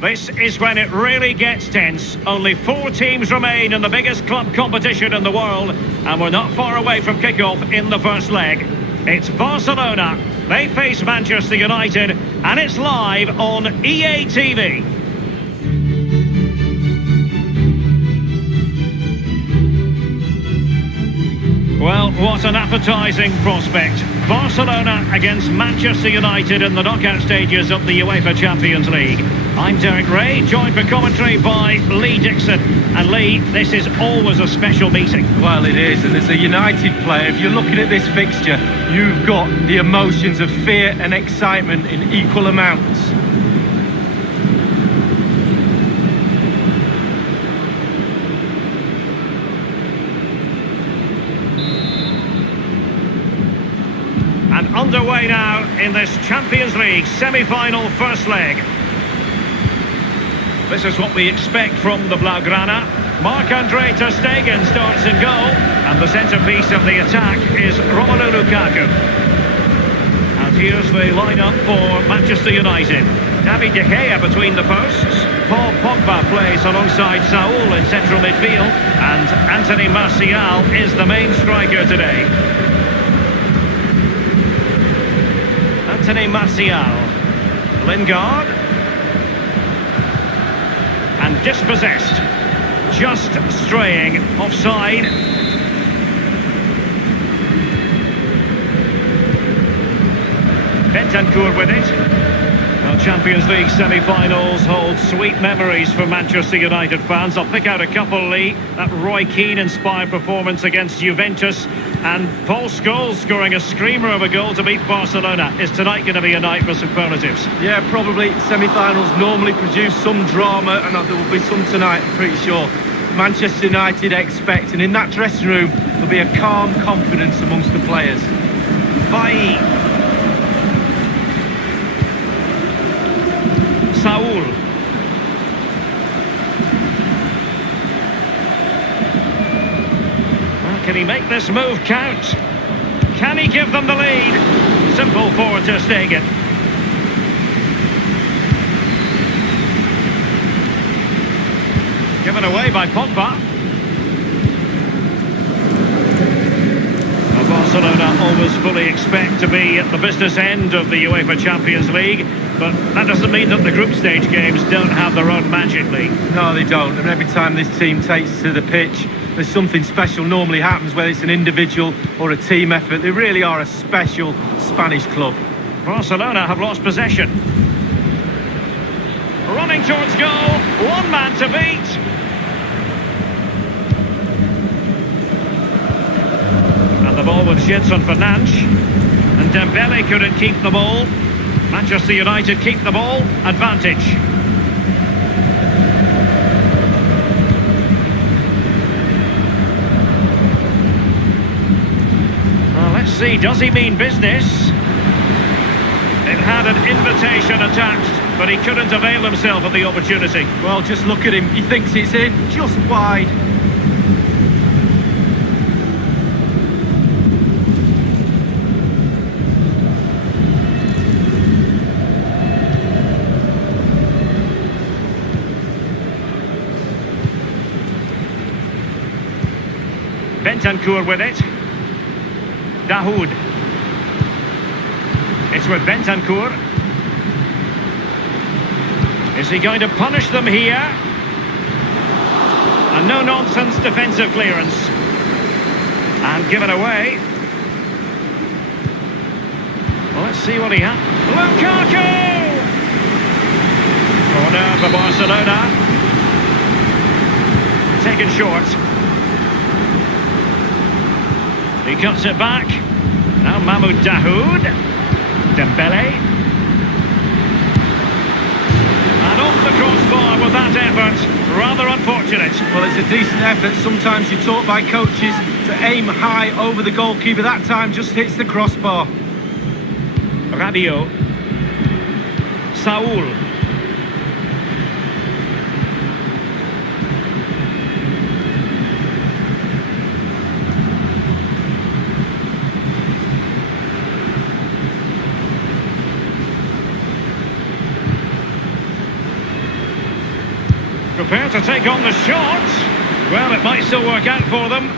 This is when it really gets tense. Only 4 teams remain in the biggest club competition in the world, and we're not far away from kickoff in the first leg. It's Barcelona. They face Manchester United, and it's live on EA TV. Well, what an appetising prospect. Barcelona against Manchester United in the knockout stages of the UEFA Champions League. I'm Derek Ray, joined for commentary by Lee Dixon. And Lee, this is always a special meeting. Well, it is, and as a United player, if you're looking at this fixture, you've got the emotions of fear and excitement in equal amounts. And underway now in this Champions League semi-final first leg. This is what we expect from the Blaugrana. Marc-Andre ter Stegen starts in goal, and the centrepiece of the attack is Romelu Lukaku. And here's the lineup for Manchester United. David De Gea between the posts. Paul Pogba plays alongside Saúl in central midfield, and Anthony Martial is the main striker today. Anthony Martial, Lingard, and dispossessed, just straying offside. Bentancur with it. Well, Champions League semi-finals hold sweet memories for Manchester United fans. I'll pick out a couple, Lee. That Roy Keane-inspired performance against Juventus, and Paul Scholes scoring a screamer of a goal to beat Barcelona. Is tonight going to be a night for superlatives? Yeah, probably. Semi-finals normally produce some drama, and there will be some tonight, I'm pretty sure. Manchester United expect, and in that dressing room, there'll be a calm confidence amongst the players. Bailly. Saúl. Well, can he make this move count? Can he give them the lead? Simple for ter Stegen. Given away by Pogba. Well, Barcelona always fully expect to be at the business end of the UEFA Champions League, but that doesn't mean that the group stage games don't have their own magic, Lee. No, they don't. And every time this team takes to the pitch, there's something special normally happens, whether it's an individual or a team effort. They really are a special Spanish club. Barcelona have lost possession. Running towards goal, one man to beat. And the ball with Gedson Fernandes. And Dembele couldn't keep the ball. Manchester United keep the ball, advantage. Well, let's see, does he mean business? It had an invitation attached, but he couldn't avail himself of the opportunity. Well, just look at him. He thinks it's in, just wide. Bentancur with it. Dahoud. It's with Bentancur. Is he going to punish them here? A no-nonsense defensive clearance. And given away. Well, let's see what he has. Lukaku! Corner for Barcelona. Taken short. He cuts it back. Now Mahmoud Dahoud. Dembele. And off the crossbar with that effort. Rather unfortunate. Well, it's a decent effort. Sometimes you're taught by coaches to aim high over the goalkeeper. That time just hits the crossbar. Rabiot. Saúl. Prepared to take on the shot. Well, it might still work out for them.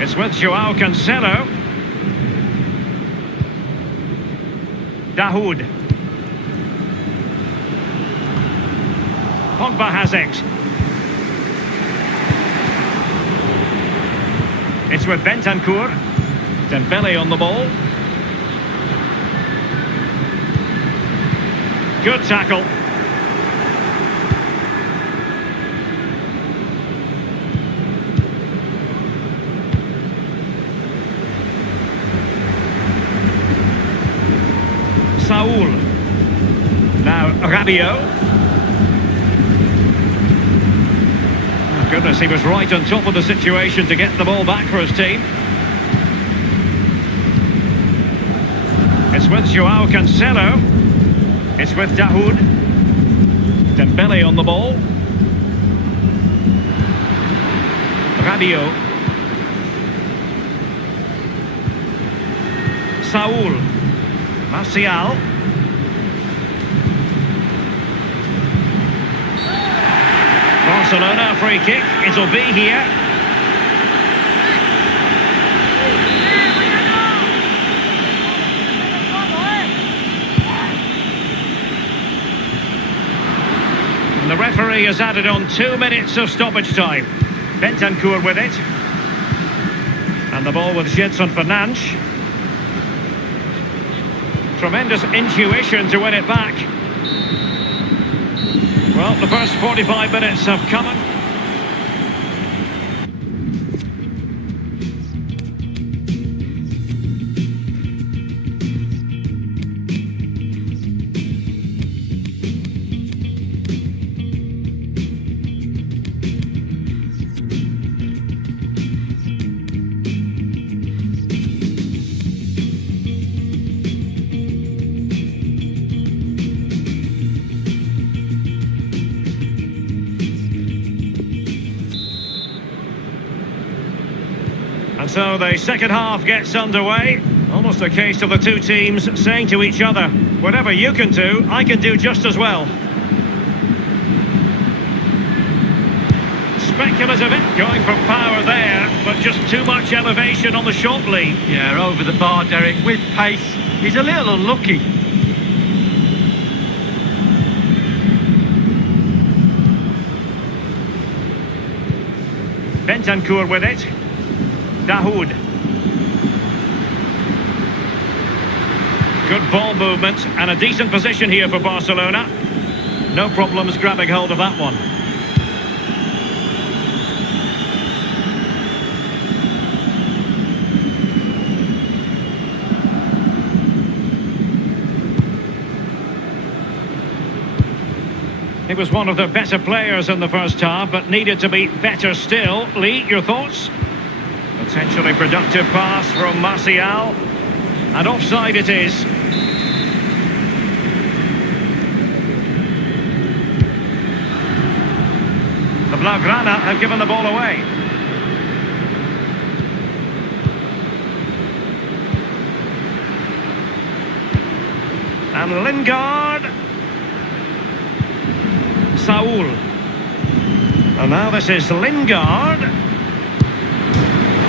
It's with Joao Cancelo. Dahoud. Pogba has it. It's with Bentancur. Dembele on the ball. Good tackle. Saul. Now Rabiot. Oh goodness, he was right on top of the situation to get the ball back for his team. It's with Joao Cancelo. It's with Dahoud. Dembele on the ball. Rabiot. Saul. Martial. Barcelona free kick. It'll be here. And the referee has added on 2 minutes of stoppage time. Bentancur with it. And the ball with Gedson Fernandes. Tremendous intuition to win it back. Well, the first 45 minutes have come. And so the second half gets underway. Almost a case of the two teams saying to each other, whatever you can do, I can do just as well. Speculative going for power there, but just too much elevation on the short lead. Yeah, over the bar, Derek, with pace. He's a little unlucky. Bentancur with it. Dahoud. Good ball movement and a decent position here for Barcelona. No problems grabbing hold of that one. He was one of the better players in the first half, but needed to be better still. Lee, your thoughts? Potentially productive pass from Martial. And offside it is. The Blaugrana have given the ball away. And Lingard. Saul. And now this is Lingard.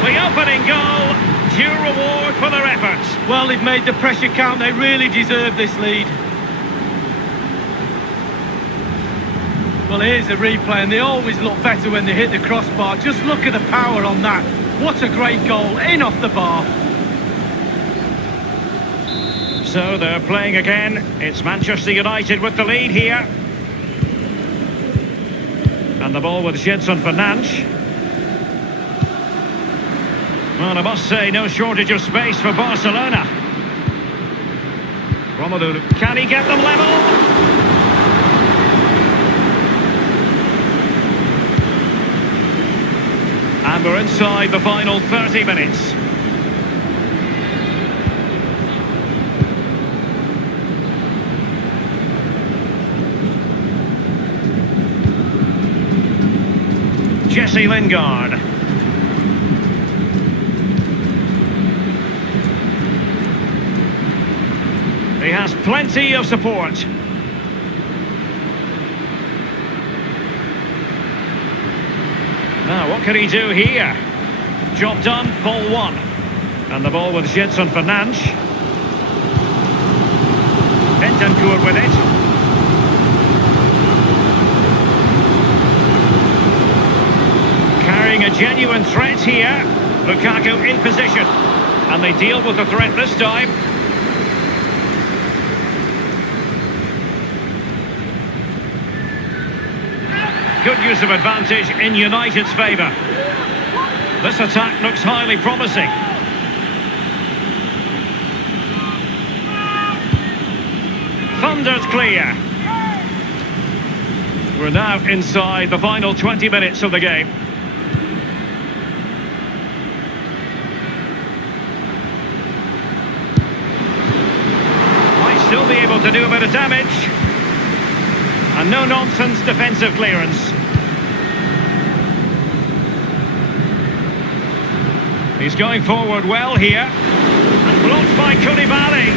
The opening goal, due reward for their efforts. Well, they've made the pressure count. They really deserve this lead. Well, here's a replay, and they always look better when they hit the crossbar. Just look at the power on that. What a great goal, in off the bar. So they're playing again. It's Manchester United with the lead here. And the ball with Gedson Fernandes. Well, I must say, no shortage of space for Barcelona. Romelu, can he get them level? And we're inside the final 30 minutes. Jesse Lingard. He has plenty of support. Now, what can he do here? Job done, ball one. And the ball with Gedson Fernandes. Bentancur with it. Carrying a genuine threat here. Lukaku in position. And they deal with the threat this time. Good use of advantage in United's favour. This attack looks highly promising. Thundered clear. We're now inside the final 20 minutes of the game. Might still be able to do a bit of damage. And no-nonsense defensive clearance. He's going forward well here. And blocked by Koulibaly.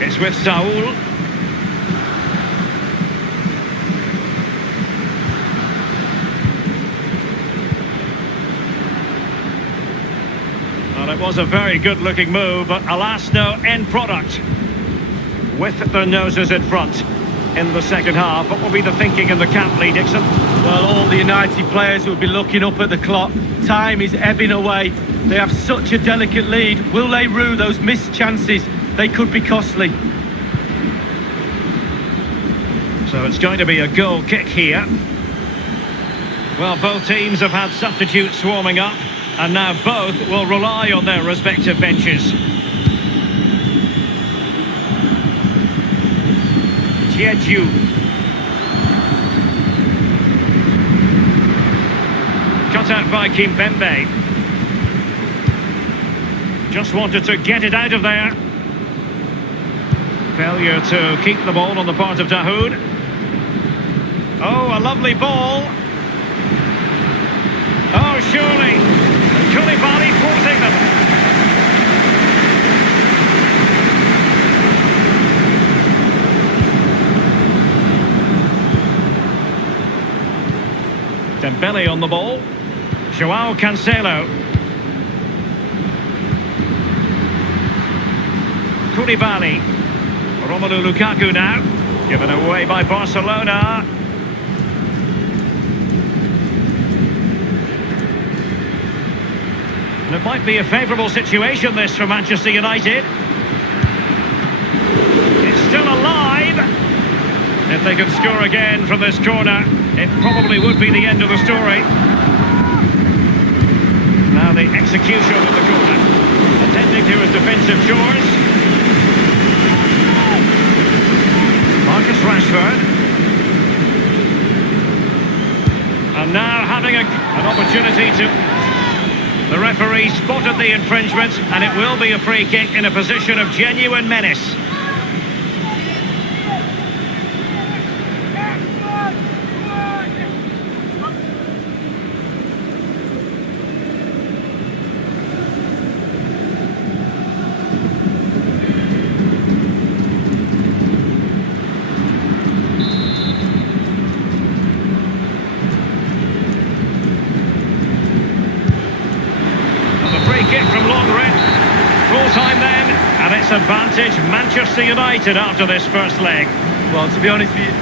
It's with Saul. Well, it was a very good-looking move, but alas, no end product. With their noses in front in the second half, what will be the thinking in the camp, Lee Dixon? Well, all the United players will be looking up at the clock. Time is ebbing away. They have such a delicate lead. Will they rue those missed chances? They could be costly. So it's going to be a goal kick here. Well, both teams have had substitutes warming up, and now both will rely on their respective benches. Jeju. Cut out by Kimpembe. Just wanted to get it out of there. Failure to keep the ball on the part of Dahoud. Oh, a lovely ball. Oh, surely. Koulibaly forcing them. Dembele on the ball. Joao Cancelo. Koulibaly. Romelu Lukaku now. Given away by Barcelona. And it might be a favourable situation, this, for Manchester United. It's still alive. If they can score again from this corner, it probably would be the end of the story. Now the execution of the corner. Attending to his defensive chores. Marcus Rashford. And now having an opportunity to... The referee spotted the infringement, and it will be a free kick in a position of genuine menace. Kick from long range. Full time then, and it's advantage Manchester United after this first leg. Well, to be honest with you,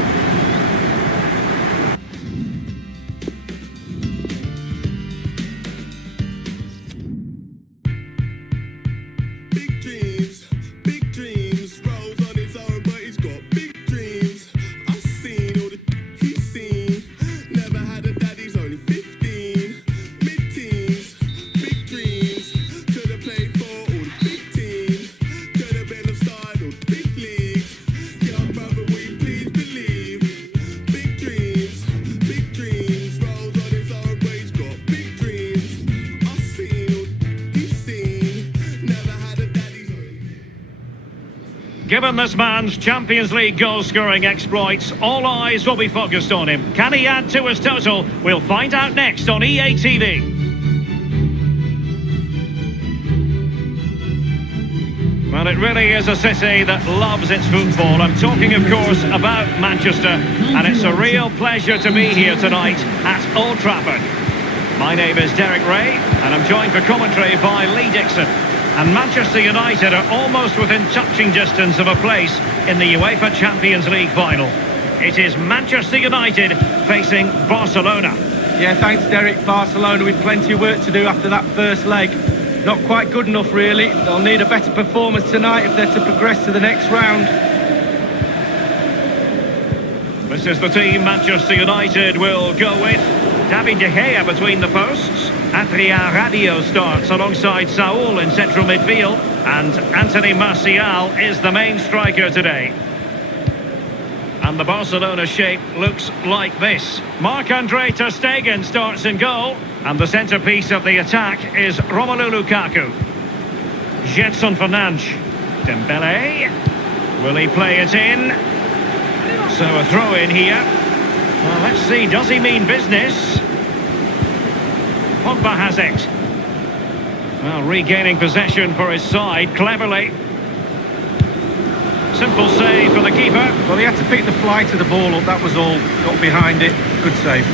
Given this man's Champions League goal-scoring exploits, all eyes will be focused on him. Can he add to his total? We'll find out next on EA TV. Well, it really is a city that loves its football. I'm talking, of course, about Manchester, and it's a real pleasure to be here tonight at Old Trafford. My name is Derek Ray, and I'm joined for commentary by Lee Dixon. And Manchester United are almost within touching distance of a place in the UEFA Champions League final. It is Manchester United facing Barcelona. Yeah, thanks, Derek. Barcelona with plenty of work to do after that first leg. Not quite good enough, really. They'll need a better performance tonight if they're to progress to the next round. This is the team Manchester United will go with. David De Gea between the posts. Adrien Rabiot starts alongside Saul in central midfield. And Anthony Martial is the main striker today. And the Barcelona shape looks like this. Marc-Andre ter Stegen starts in goal. And the centrepiece of the attack is Romelu Lukaku. Gedson Fernandes. Dembele. Will he play it in? So a throw in here. Well, let's see, does he mean business? Pogba has it. Well, regaining possession for his side, cleverly. Simple save for the keeper. Well, he had to pick the flight of the ball up, that was all. Got behind it, good save.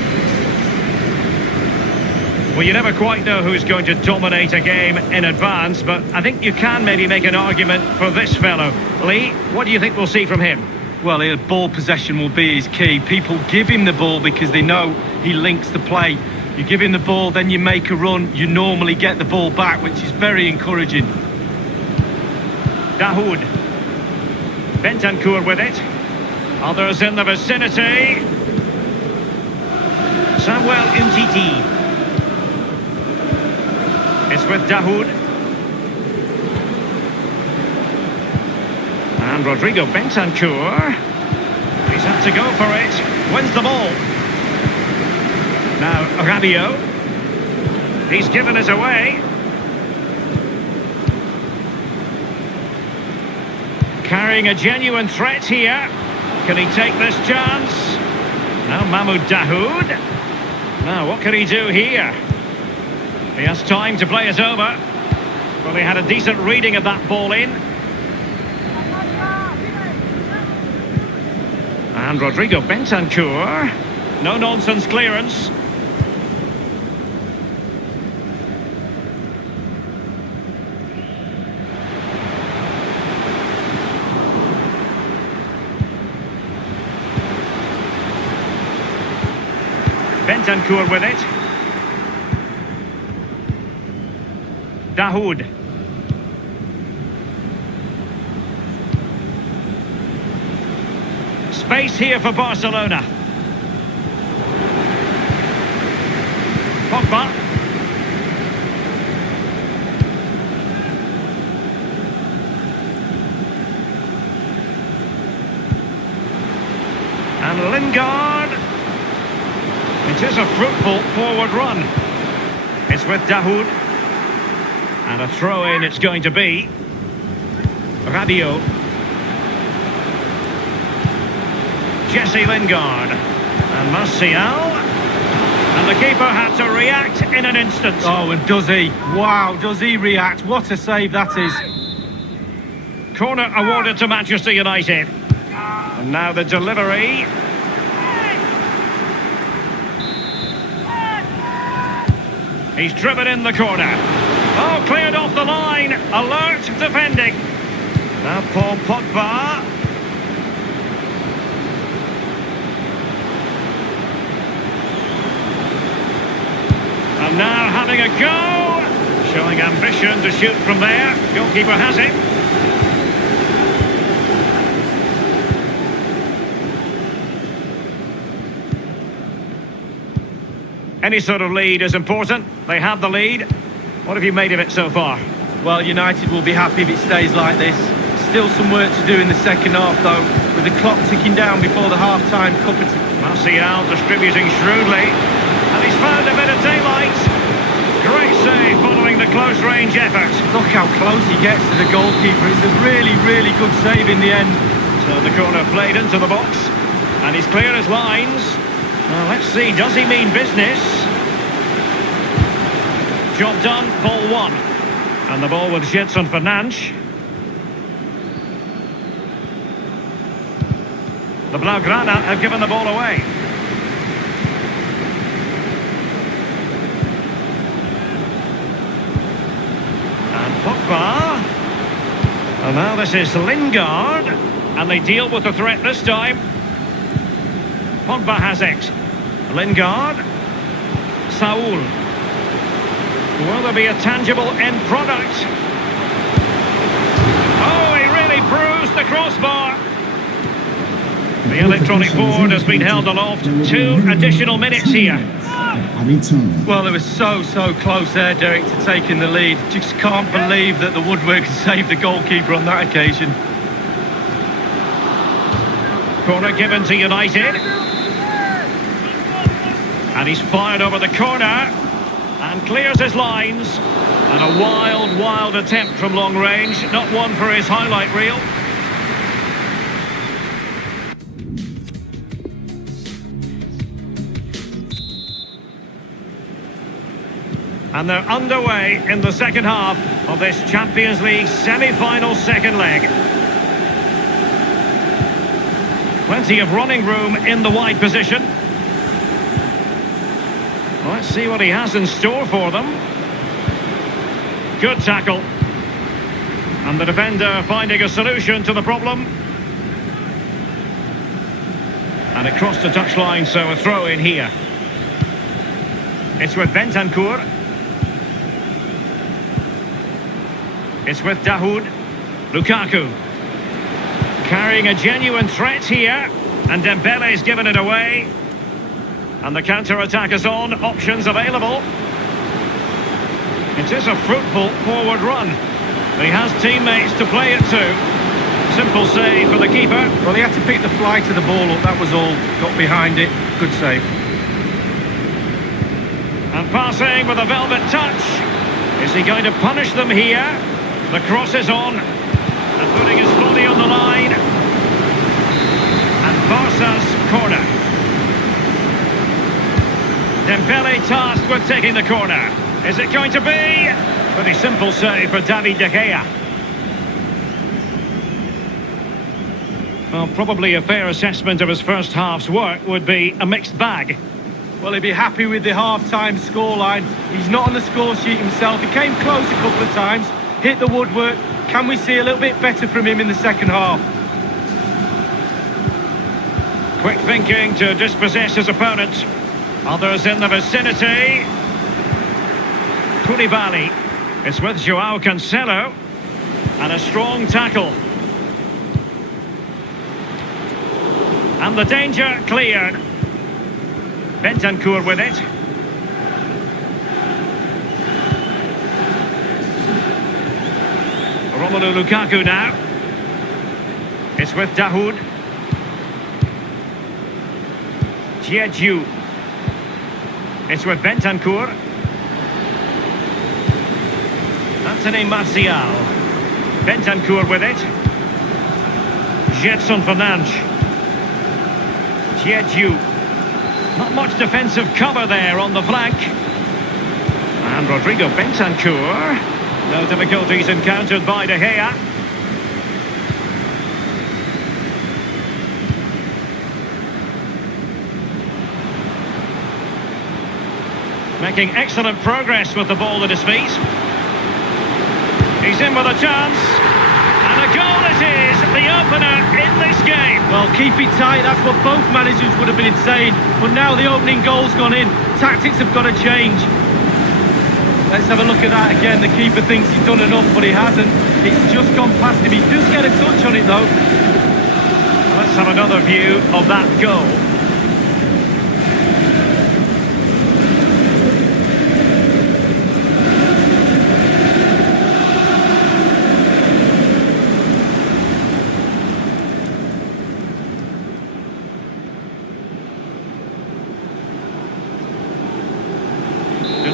Well, you never quite know who's going to dominate a game in advance, but I think you can maybe make an argument for this fellow. Lee, what do you think we'll see from him? Well, ball possession will be his key. People give him the ball because they know he links the play. You give him the ball, then you make a run, you normally get the ball back, which is very encouraging. Dahoud. Bentancur with it. Others in the vicinity. Samuel Umtiti. It's with Dahoud. And Rodrigo Bentancur. He's had to go for it. Wins the ball. Now Rabiot. He's given it away. Carrying a genuine threat here. Can he take this chance? Now Mahmoud Dahoud. Now what can he do here? He has time to play it over. Well, he had a decent reading of that ball in. And Rodrigo Bentancur. No-nonsense clearance. Bentancur with it. Dahoud. Space here for Barcelona. Pogba. And Lingard. It is a fruitful forward run. It's with Dahoud. And a throw-in it's going to be. Rabiot. Jesse Lingard. And Martial. And the keeper had to react in an instant. Oh, and does he? Wow, does he react? What a save that is. Corner awarded to Manchester United. And now the delivery. He's driven in the corner. Oh, cleared off the line. Alert defending. Now Paul Pogba. And now having a go. Showing ambition to shoot from there. Goalkeeper has it. Any sort of lead is important. They have the lead. What have you made of it so far? Well, United will be happy if it stays like this. Still some work to do in the second half, though, with the clock ticking down before the half-time cup. Martial distributing shrewdly. And he's found a bit of daylight. Great save following the close-range effort. Look how close he gets to the goalkeeper. It's a really, really good save in the end. So the corner played into the box, and he's clear as lines. Well, let's see, does he mean business? Job done, ball one. And the ball with Gedson Fernandes. The Blaugrana have given the ball away. And Pogba. And now this is Lingard. And they deal with the threat this time. Pogba has it. Lingard. Saul. Will there be a tangible end product? Oh, he really bruised the crossbar. The electronic board has been held aloft. 2 additional minutes here. Well, they were so close there, Derek, to taking the lead. Just can't believe that the woodwork saved the goalkeeper on that occasion. Corner given to United. And he's fired over the corner. And clears his lines. And a wild attempt from long range. Not one for his highlight reel. And they're underway in the second half of this Champions League semi-final second leg. Plenty of running room in the wide position. Let's see what he has in store for them. Good tackle. And the defender finding a solution to the problem. And it crossed the touchline, so a throw in here. It's with Bentancur. It's with Dahoud. Lukaku. Carrying a genuine threat here. And Dembele's given it away. And the counter-attack is on. Options available. It is a fruitful forward run. He has teammates to play it to. Simple save for the keeper. Well, he had to pick the flight of the ball up, that was all. Got behind it. Good save. And passing with a velvet touch. Is he going to punish them here? The cross is on. And putting his body on the line. And Barca's corner. Dembele tasked with taking the corner. Is it going to be? Pretty simple save for David De Gea. Well, probably a fair assessment of his first half's work would be a mixed bag. Well, he'd be happy with the half-time scoreline. He's not on the score sheet himself. He came close a couple of times, hit the woodwork. Can we see a little bit better from him in the second half? Quick thinking to dispossess his opponent. Others in the vicinity. Koulibaly. It's with Joao Cancelo. And a strong tackle. And the danger cleared. Bentancur with it. Romelu Lukaku now. It's with Dahoud. Jeju. It's with Bentancur. Anthony Martial. Bentancur with it. Gedson Fernandes. Jeju. Not much defensive cover there on the flank. And Rodrigo Bentancur. No difficulties encountered by De Gea. Making excellent progress with the ball at his feet. He's in with a chance. And a goal it is, the opener in this game. Well, keep it tight, that's what both managers would have been saying. But now the opening goal's gone in. Tactics have got to change. Let's have a look at that again. The keeper thinks he's done enough, but he hasn't. It's just gone past him. He does get a touch on it, though. Let's have another view of that goal.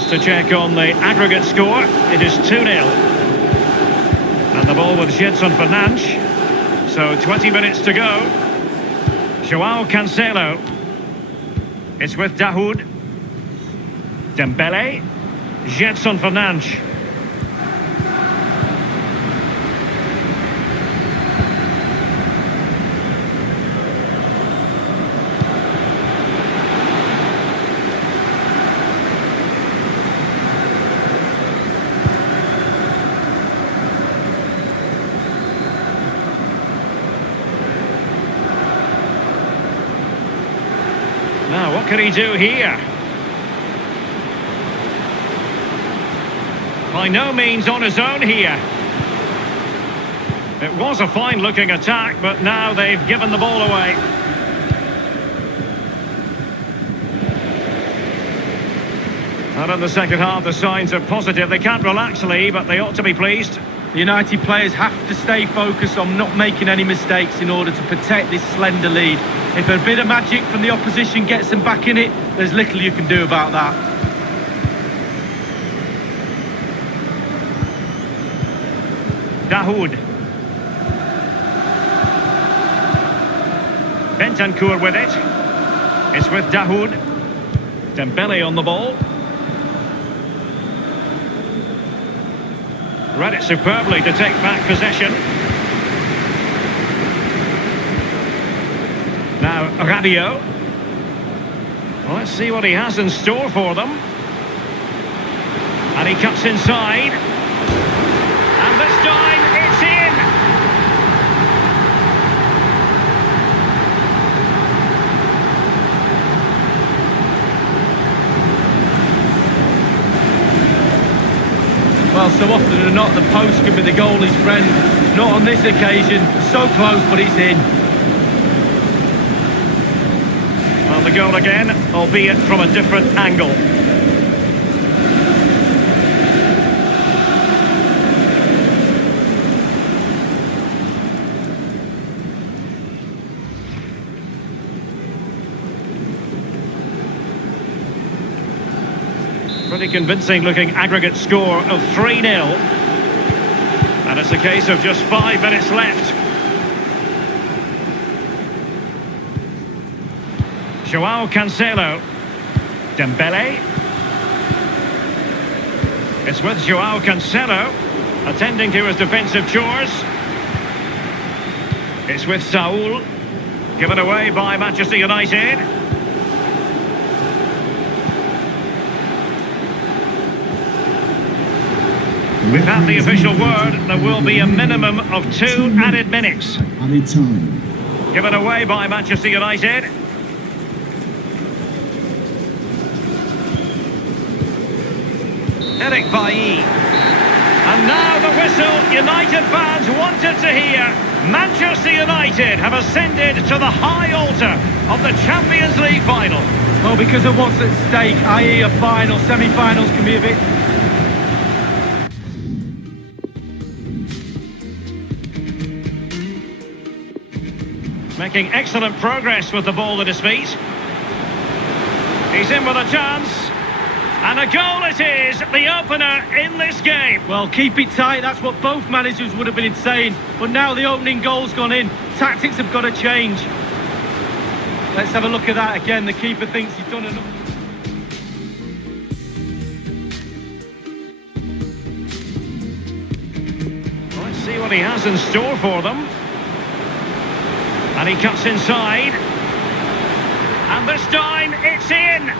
Just to check on the aggregate score, it is 2-0. And the ball with Gedson Fernandes. So 20 minutes to go. Joao Cancelo. It's with Dahoud. Dembele. Gedson Fernandes. Now, what can he do here? By no means on his own here. It was a fine-looking attack, but now they've given the ball away. And in the second half, the signs are positive. They can't relax, Lee, but they ought to be pleased. The United players have to stay focused on not making any mistakes in order to protect this slender lead. If a bit of magic from the opposition gets them back in it, there's little you can do about that. Dahoud. Bentancur with it. It's with Dahoud. Dembele on the ball. Read it superbly to take back possession. Now, Rabiot. Well, let's see what he has in store for them. And he cuts inside. And this time, it's in! Well, so often than not, the post can be the goalie's friend. Not on this occasion. So close, but it's in. Well, the goal again, albeit from a different angle. Pretty convincing looking aggregate score of 3-0. And it's a case of just 5 minutes left. Joao Cancelo. Dembele. It's with Joao Cancelo, attending to his defensive chores. It's with Saul. Given away by Manchester United. We've had the official word, there will be a minimum of 2 added minutes. Added time. Given away by Manchester United. Eric Bailly. And now the whistle United fans wanted to hear. Manchester United have ascended to the high altar of the Champions League final. Well, because of what's at stake, i.e. a final, semi-finals can be a bit... Making excellent progress with the ball at his feet. He's in with a chance. And a goal it is, the opener in this game. Well, keep it tight, that's what both managers would have been saying. But now the opening goal's gone in. Tactics have got to change. Let's have a look at that again. The keeper thinks he's done enough. Let's see what he has in store for them. And he cuts inside. And this time, it's in!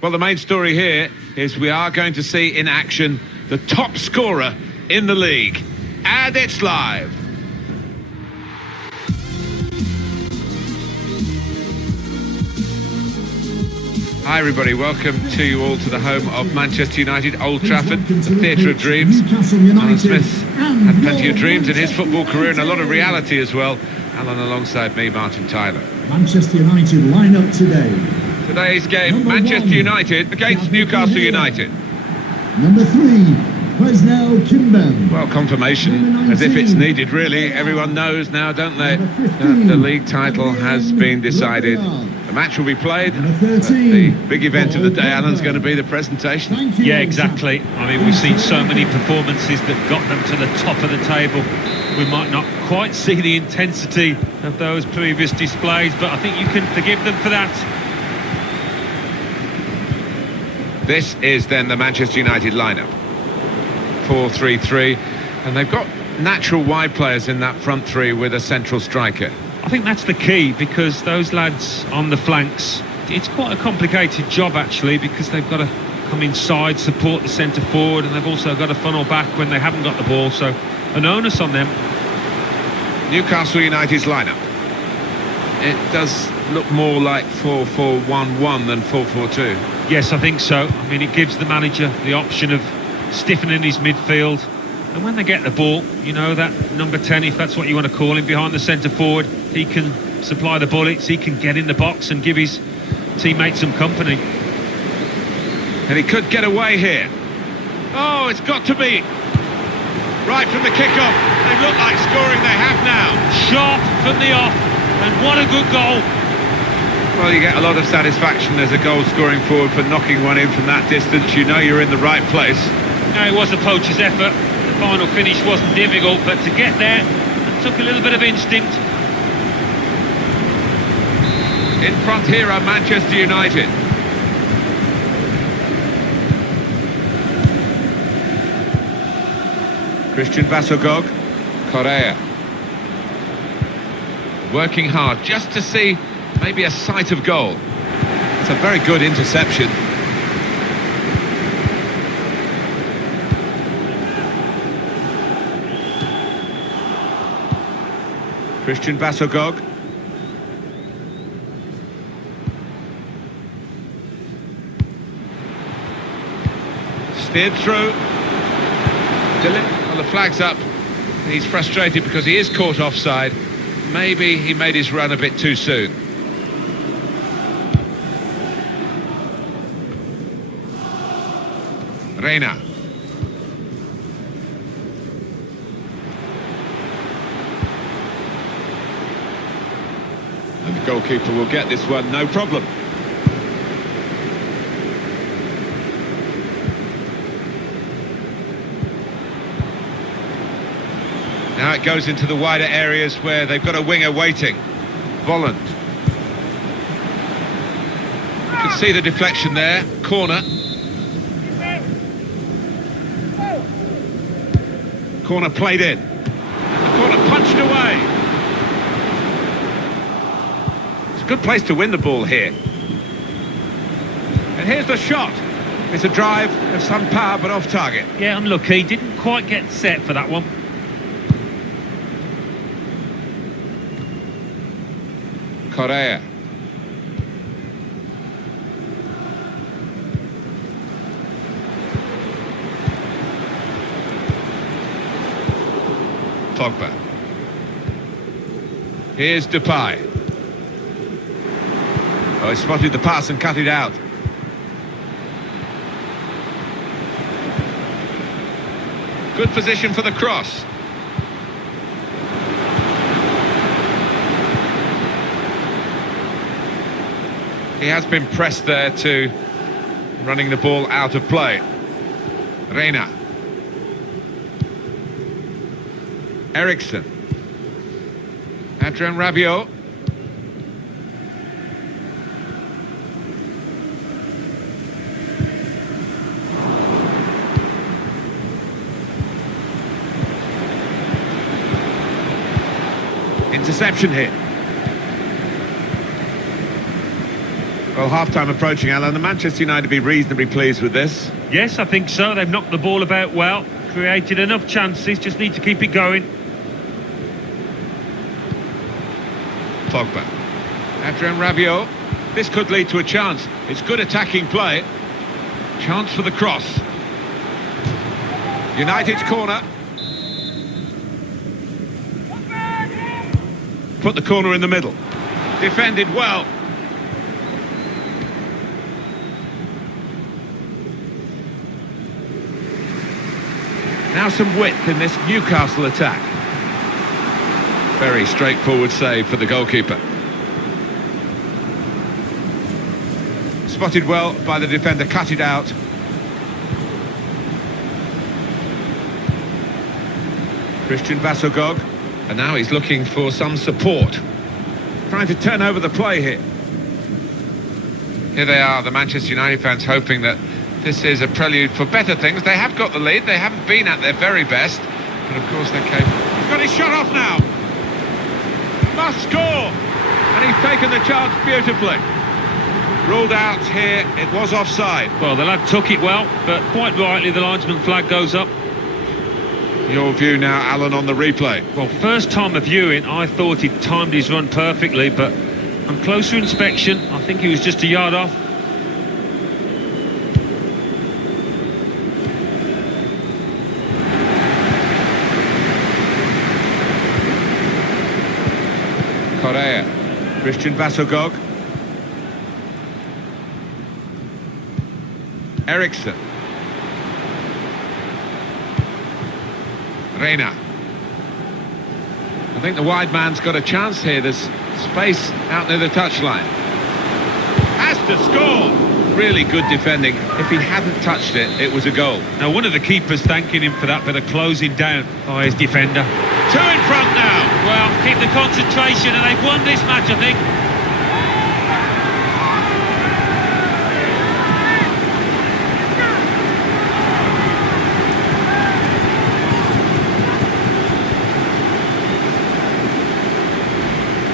Well, the main story here is we are going to see in action the top scorer in the league. And it's live. Hi everybody, welcome to you all to the home of Manchester United, Old Trafford, the theatre of dreams. Alan Smith had plenty of dreams in his football career and a lot of reality as well. Alan alongside me, Martin Tyler. Manchester United line up today. Today's game, Manchester United against Newcastle United. Number 3, Presnel Kimbem. Well, confirmation, as if it's needed really. Everyone knows now, don't they, that the league title has been decided. The match will be played, but the big event of the day, Alan's going to be the presentation. Yeah, exactly. I mean, we've seen so many performances that got them to the top of the table. We might not quite see the intensity of those previous displays, but I think you can forgive them for that. This is then the Manchester United lineup. 4-3-3, and they've got natural wide players in that front three with a central striker. I think that's the key, because those lads on the flanks, it's quite a complicated job actually, because they've got to come inside, support the centre forward, and they've also got to funnel back when they haven't got the ball, so an onus on them. Newcastle United's lineup. It does look more like 4-4-1-1 than 4-4-2. Yes, I think so. I mean, it gives the manager the option of stiffening his midfield, and when they get the ball, you know, that number 10, if that's what you want to call him, behind the centre forward, he can supply the bullets, he can get in the box and give his teammates some company. And he could get away here. Oh, it's got to be right from the kick-off. They look like scoring, they have now. Sharp from the off, and what a good goal. Well, you get a lot of satisfaction as a goal-scoring forward for knocking one in from that distance. You know you're in the right place. No, it was a poacher's effort. The final finish wasn't difficult, but to get there, it took a little bit of instinct. In front here are Manchester United. Christian Vasogog, Correa. Working hard just to see maybe a sight of goal. It's a very good interception. Christian Vasogog. Steered through. Well, the flag's up. He's frustrated because he is caught offside. Maybe he made his run a bit too soon. Reina. And the goalkeeper will get this one, no problem. Now it goes into the wider areas where they've got a winger waiting. Volland. You can see the deflection there. Corner. Corner played in. The corner punched away. It's a good place to win the ball here. And here's the shot. It's a drive of some power but off target. Yeah, unlucky. Didn't quite get set for that one. Correa. Pogba. Here's Depay. Oh, he spotted the pass and cut it out. Good position for the cross. He has been pressed there to running the ball out of play. Reina. Eriksson. Adrien Rabiot. Interception here. Well, half-time approaching, Alan. The Manchester United be reasonably pleased with this. Yes, I think so. They've knocked the ball about well, created enough chances, just need to keep it going. Pogba. Adrien Rabiot. This could lead to a chance. It's good attacking play. Chance for the cross. United's corner. Put the corner in the middle. Defended well. Now some width in this Newcastle attack. Very straightforward save for the goalkeeper. Spotted well by the defender, cut it out. Christian Bassogog, and now he's looking for some support. Trying to turn over the play here. Here they are, the Manchester United fans, hoping that this is a prelude for better things. They have got the lead, they haven't been at their very best, but of course they came. He's got his shot off now. Must score, and he's taken the chance beautifully. Ruled out here, it was offside. Well, the lad took it well, but quite rightly the linesman flag goes up. Your view now, Alan, on the replay. Well, first time of viewing, I thought he'd timed his run perfectly, but on closer inspection, I think he was just a yard off. Correa, Christian Bassogog. Eriksson. Reina. I think the wide man's got a chance here. There's space out near the touchline. Has to score! Really good defending. If he hadn't touched it, it was a goal. Now, one of the keepers thanking him for that bit of closing down by his defender. Two in front now. Well, keep the concentration, and they've won this match, I think.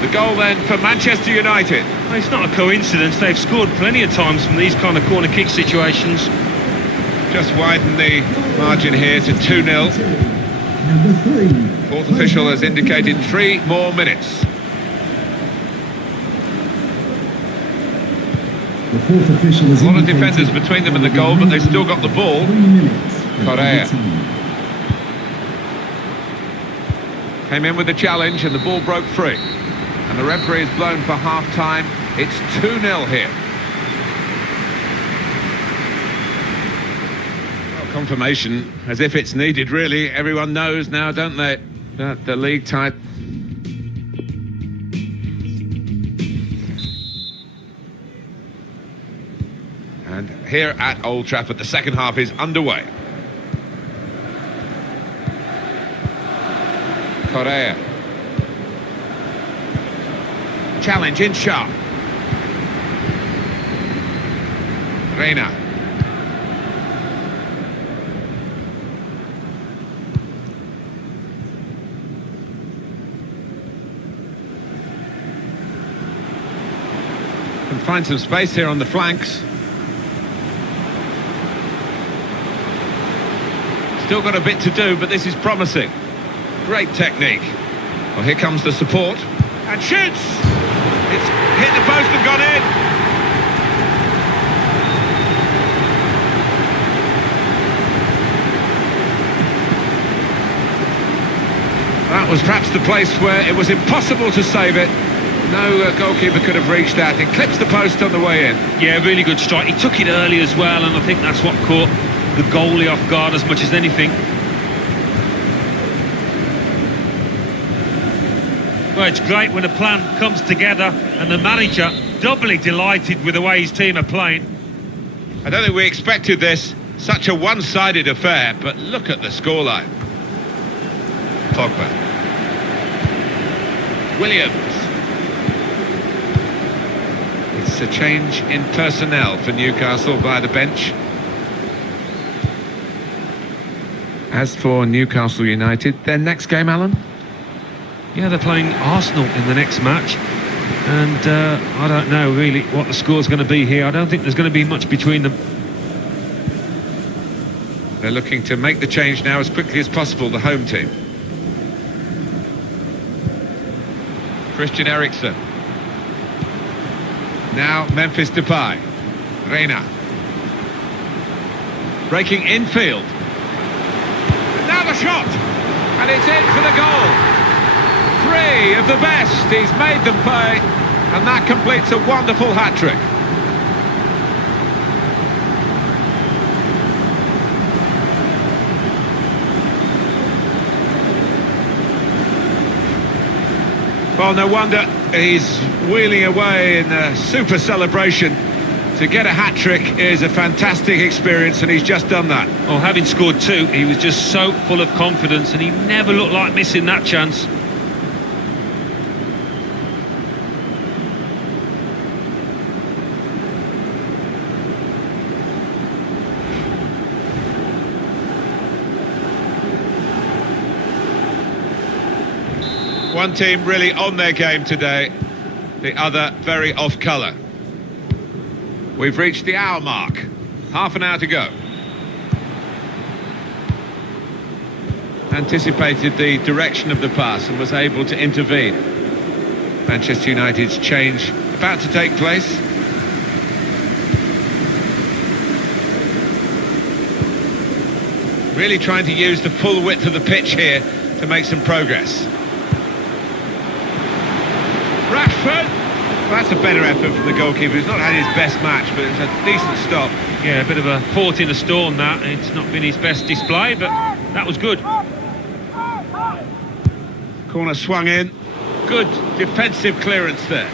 The goal then for Manchester United. Well, it's not a coincidence. They've scored plenty of times from these kind of corner kick situations. Just widen the margin here to 2-0. Number 3. Fourth official has indicated 3 more minutes. The fourth official has A lot of indicated defenders between them and the goal, but they've still got the ball. 3 minutes. Correa. Came in with the challenge and the ball broke free. And the referee is blown for half-time. It's 2-0 here. Well, confirmation, as if it's needed, really. Everyone knows now, don't they, that the league title... And here at Old Trafford, the second half is underway. Correa. Challenge in sharp. Reina. Can find some space here on the flanks. Still got a bit to do, but this is promising. Great technique. Well, here comes the support. And shoots! It's hit the post and gone in. That was perhaps the place where it was impossible to save it. No goalkeeper could have reached that. It clips the post on the way in. Yeah, really good strike. He took it early as well, and I think that's what caught the goalie off guard as much as anything. Well, it's great when a plan comes together and the manager doubly delighted with the way his team are playing. I don't think we expected this, such a one-sided affair, but look at the scoreline. Pogba. Williams. It's a change in personnel for Newcastle via the bench. As for Newcastle United, their next game, Alan? Yeah, they're playing Arsenal in the next match. And I don't know really what the score's going to be here. I don't think there's going to be much between them. They're looking to make the change now as quickly as possible, the home team. Christian Eriksen. Now Memphis Depay. Reina. Breaking infield. And now the shot! And it's in for the goal! 3 of the best, he's made them pay, and that completes a wonderful hat-trick. Well, no wonder he's wheeling away in a super celebration. To get a hat-trick is a fantastic experience, and he's just done that. Well, having scored 2, he was just so full of confidence, and he never looked like missing that chance. One team really on their game today, the other very off colour. We've reached the hour mark, half an hour to go. Anticipated the direction of the pass and was able to intervene. Manchester United's change about to take place. Really trying to use the full width of the pitch here to make some progress. Rashford! That's a better effort from the goalkeeper. He's not had his best match, but it's a decent stop. Yeah, a bit of a port in a storm that. It's not been his best display, but that was good. Corner swung in. Good defensive clearance there.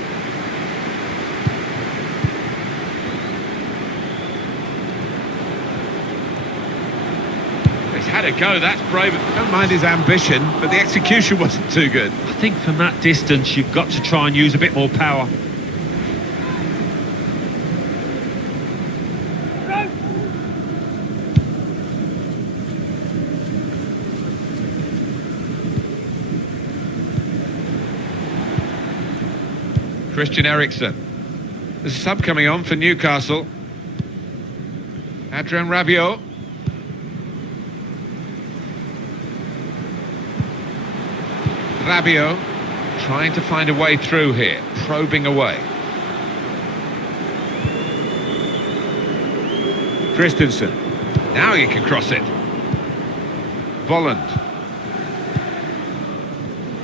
He's had a go, that's brave. Don't mind his ambition, but the execution wasn't too good. I think from that distance, you've got to try and use a bit more power. Christian Eriksen. There's a sub coming on for Newcastle. Adrien Rabiot. Rabiot trying to find a way through here, probing away. Christensen. Now you can cross it. Volland.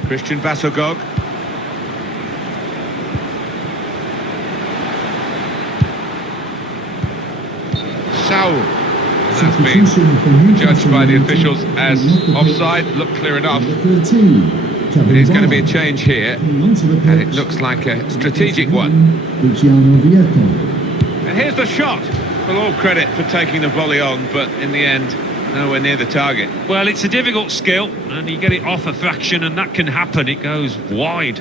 Christian Bassogog. Saul. That's been judged by the officials as offside. Looked clear enough. It is going to be a change here, and it looks like a strategic one. And here's the shot. Well, all credit for taking the volley on, but in the end, nowhere near the target. Well, it's a difficult skill, and you get it off a fraction, and that can happen. It goes wide.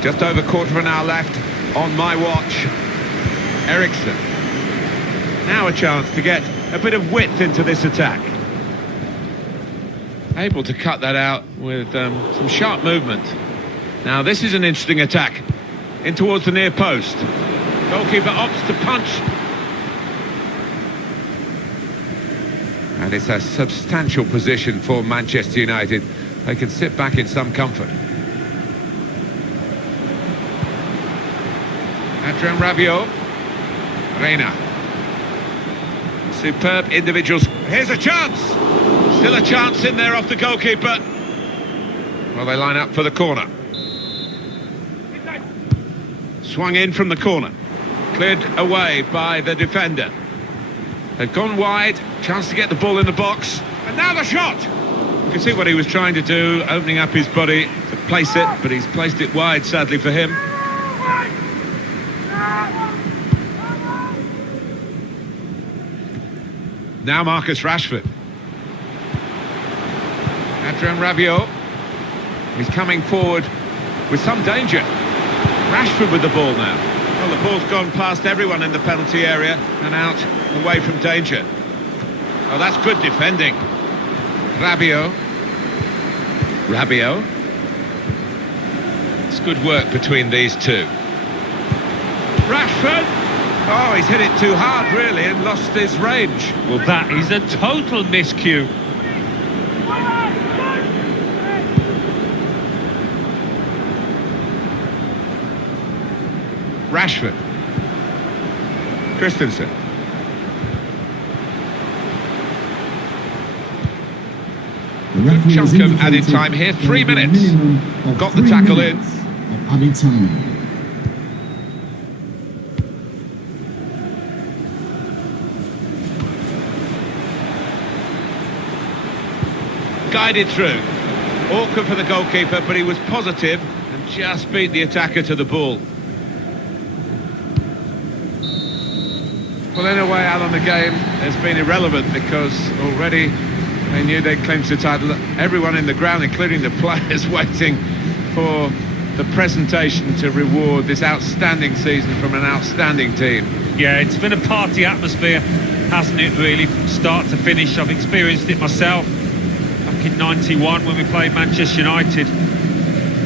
Just over quarter of an hour left on my watch. Eriksen. Now a chance to get a bit of width into this attack. Able to cut that out with some sharp movement. Now this is an interesting attack. In towards the near post. Goalkeeper opts to punch. And it's a substantial position for Manchester United. They can sit back in some comfort. Adrien Rabiot. Reina. Superb individuals. Here's a chance. Still a chance in there off the goalkeeper. Well, they line up for the corner. Swung in from the corner. Cleared away by the defender. They've gone wide. Chance to get the ball in the box. And now the shot. You can see what he was trying to do, opening up his body to place it, but he's placed it wide, sadly for him. Now Marcus Rashford. Adrien Rabiot. He's coming forward with some danger. Rashford with the ball now. Well, the ball's gone past everyone in the penalty area and out away from danger. Oh, that's good defending. Rabiot. It's good work between these two. Rashford! Oh, he's hit it too hard, really, and lost his range. Well, that is a total miscue. Rashford. Christensen. Good chunk of added time here, 3 minutes. Got the tackle in. Added time. Guided through. Awkward for the goalkeeper, but he was positive and just beat the attacker to the ball. Well, in a way, Alan, the game has been irrelevant because already they knew they'd clinched the title. Everyone in the ground, including the players, waiting for the presentation to reward this outstanding season from an outstanding team. Yeah, it's been a party atmosphere, hasn't it, really, from start to finish. I've experienced it myself back in '91 when we played Manchester United.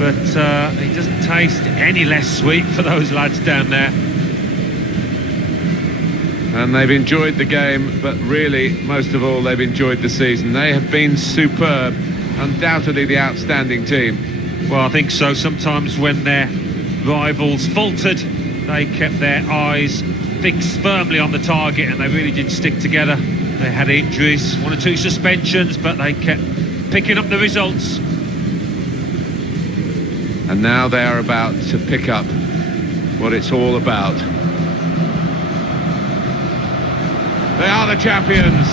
But it doesn't taste any less sweet for those lads down there. And they've enjoyed the game, but really, most of all, they've enjoyed the season. They have been superb, undoubtedly the outstanding team. Well, I think so. Sometimes when their rivals faltered, they kept their eyes fixed firmly on the target, and they really did stick together. They had injuries, 1 or 2 suspensions, but they kept picking up the results. And now they are about to pick up what it's all about. They are the champions.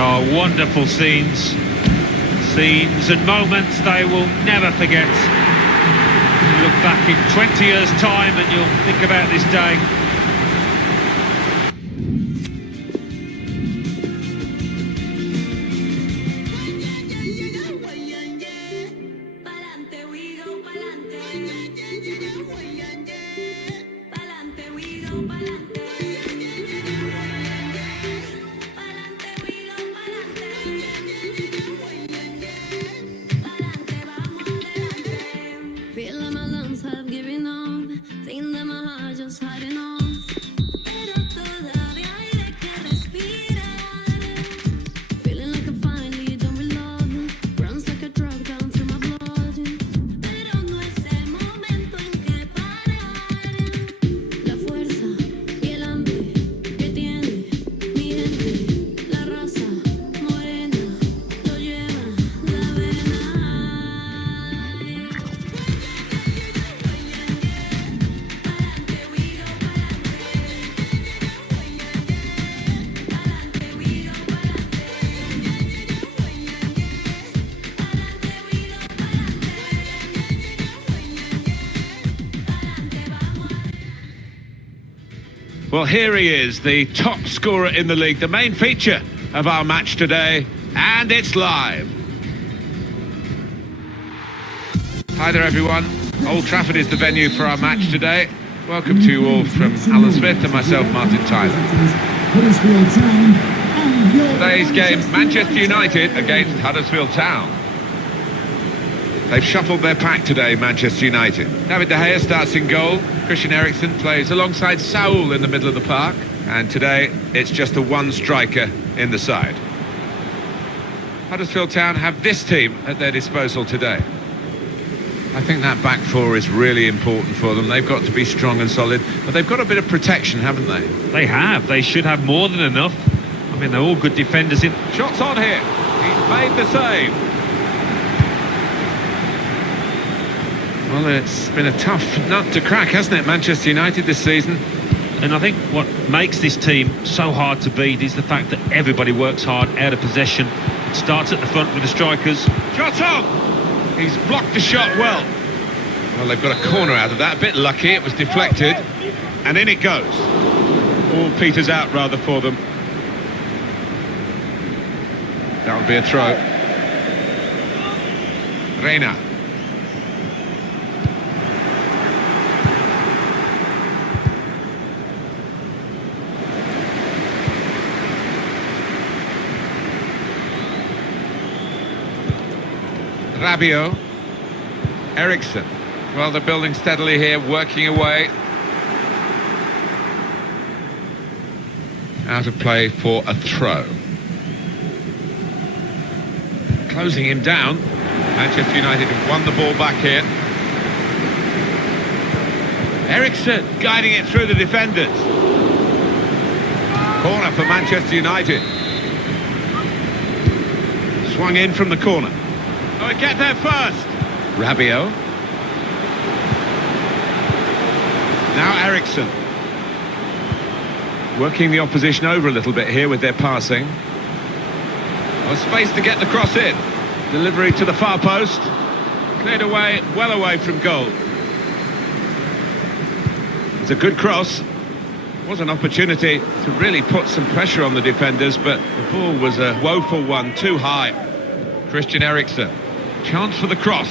Oh, wonderful scenes and moments they will never forget. You look back in 20 years' time and you'll think about this day. Feel like my lungs have given up, think that my heart just hiding off. Pero todavía hay de qué respirar. Feeling like I'm finally done with love, runs like a drug down through my blood. Pero no es el momento en que parar. La fuerza y el hambre que tiene mi gente, la raza morena lo lleva la vena. Well, here he is, the top scorer in the league, the main feature of our match today, and it's live. Hi there, everyone. Old Trafford is the venue for our match today. Welcome to you all from Alan Smith and myself, Martin Tyler. Huddersfield Town and your Today's game, Manchester United against Huddersfield Town. They've shuffled their pack today, Manchester United. David De Gea starts in goal. Christian Eriksen plays alongside Saul in the middle of the park. And today, it's just the one striker in the side. Huddersfield Town have this team at their disposal today. I think that back four is really important for them. They've got to be strong and solid, but they've got a bit of protection, haven't they? They have. They should have more than enough. I mean, they're all good defenders in. Shots on here. He's made the save. Well, it's been a tough nut to crack, hasn't it, Manchester United this season? And I think what makes this team so hard to beat is the fact that everybody works hard out of possession. It starts at the front with the strikers. Shot on! He's blocked the shot well. Well, they've got a corner out of that. A bit lucky, it was deflected. And in it goes. All peters out, rather, for them. That would be a throw. Reina. Rabiot. Ericsson. Well, they're building steadily here, working away. Out of play for a throw. Closing him down. Manchester United have won the ball back here. Ericsson guiding it through the defenders. Corner for Manchester United. Swung in from the corner. Oh, it get there first. Rabiot. Now Ericsson. Working the opposition over a little bit here with their passing. Oh, space to get the cross in. Delivery to the far post. Cleared away, well away from goal. It's a good cross. Was an opportunity to really put some pressure on the defenders, but the ball was a woeful one, too high. Christian Eriksen. Chance for the cross.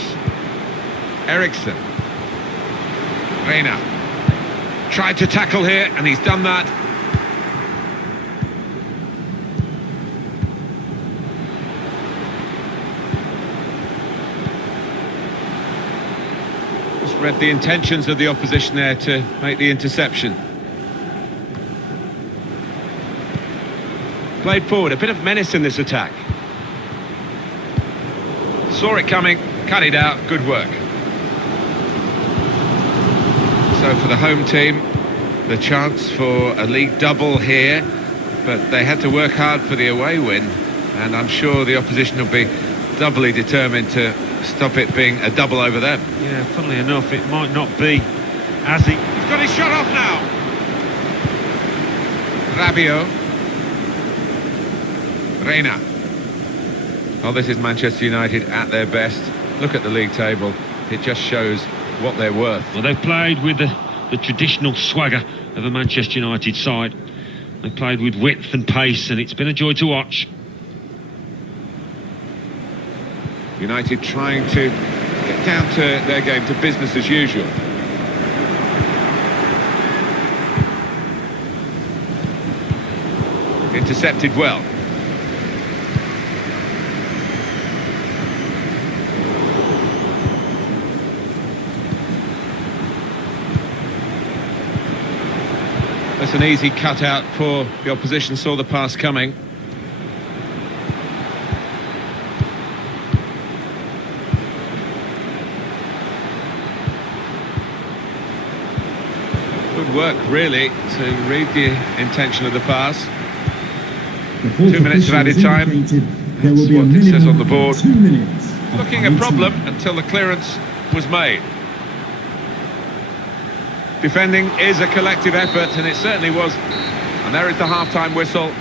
Eriksen. Reina. Tried to tackle here, and he's done that. Just read the intentions of the opposition there to make the interception. Played forward, a bit of menace in this attack. Saw it coming, cut it out, good work. So for the home team, the chance for a league double here, but they had to work hard for the away win, and I'm sure the opposition will be doubly determined to stop it being a double over them. Yeah, funnily enough, it might not be as he's Got his shot off now. Rabiot. Reina. Oh, this is Manchester United at their best. Look at the league table. It just shows what they're worth. Well, they've played with the traditional swagger of a Manchester United side. They played with width and pace, and it's been a joy to watch. United trying to get down to their game, to business as usual. Intercepted well. That's an easy cutout for the opposition, saw the pass coming. Good work, really, to read the intention of the pass. 2 minutes of added time. There will That's be a what it minimum says on the of board. 2 minutes. of Looking a added problem time. until the clearance was made. Defending is a collective effort, and it certainly was. And there is the half-time whistle.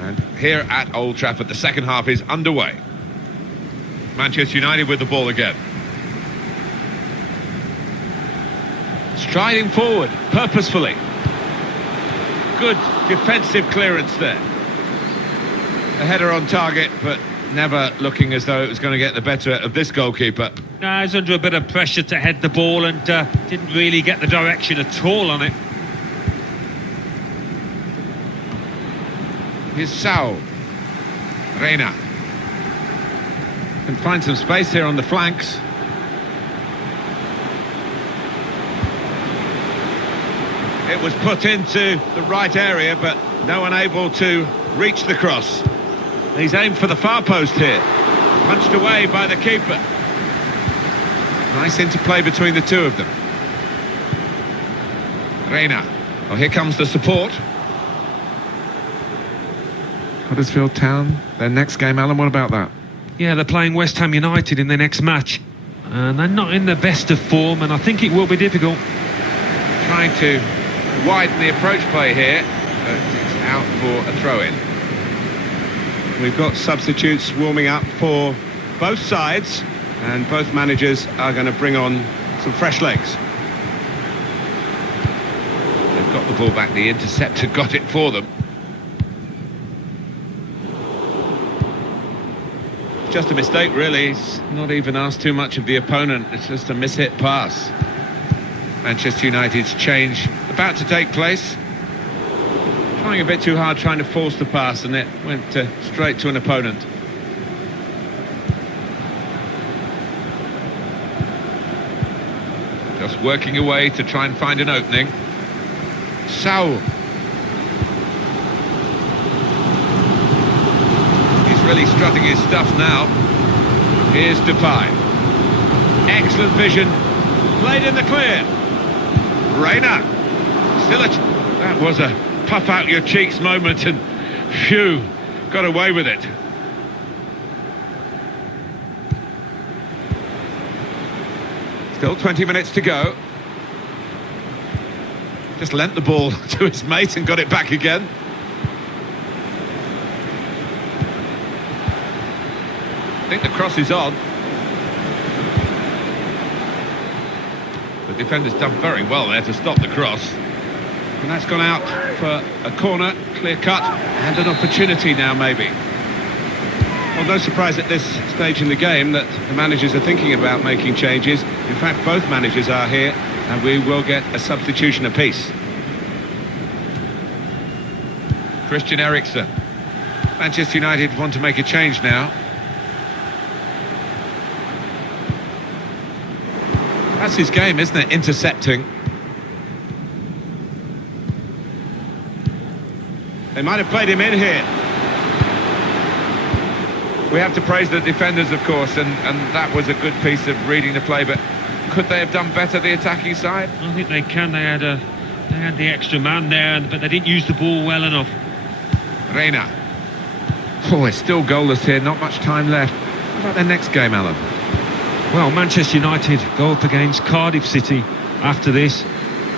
And here at Old Trafford, the second half is underway. Manchester United with the ball again. Striding forward, purposefully. Good defensive clearance there. A header on target, but never looking as though it was going to get the better of this goalkeeper. No, he's under a bit of pressure to head the ball and didn't really get the direction at all on it. Here's Sao. Reina. Can find some space here on the flanks. It was put into the right area, but no one able to reach the cross. He's aimed for the far post here. Punched away by the keeper. Nice interplay between the two of them. Reina. Oh, here comes the support. Huddersfield Town, their next game. Alan, what about that? Yeah, they're playing West Ham United in their next match. And they're not in the best of form, and I think it will be difficult. Trying to widen the approach play here, but it's out for a throw-in. We've got substitutes warming up for both sides, and both managers are going to bring on some fresh legs. They've got the ball back, the interceptor got it for them. Just a mistake, really. He's not even asked too much of the opponent. It's just a mishit pass. Manchester United's change about to take place. Trying a bit too hard, trying to force the pass, and it went straight to an opponent. Just working away to try and find an opening. Saul. He's really strutting his stuff now. Here's Depay. Excellent vision. Played in the clear. Reina. Still that was a puff out your cheeks moment, and phew, got away with it. Still 20 minutes to go. Just lent the ball to his mate and got it back again. I think the cross is on. The defender's done very well there to stop the cross. And that's gone out for a corner, clear cut, and an opportunity now maybe. Well, no surprise at this stage in the game that the managers are thinking about making changes. In fact, both managers are here, and we will get a substitution apiece. Christian Eriksen. Manchester United want to make a change now. That's his game, isn't it? Intercepting. They might have played him in here. We have to praise the defenders, of course, and that was a good piece of reading the play, but could they have done better, the attacking side? I think they can. They had the extra man there, but they didn't use the ball well enough. Reina. Oh, it's still goalless here, not much time left. What about their next game, Alan? Well, Manchester United go up against Cardiff City after this,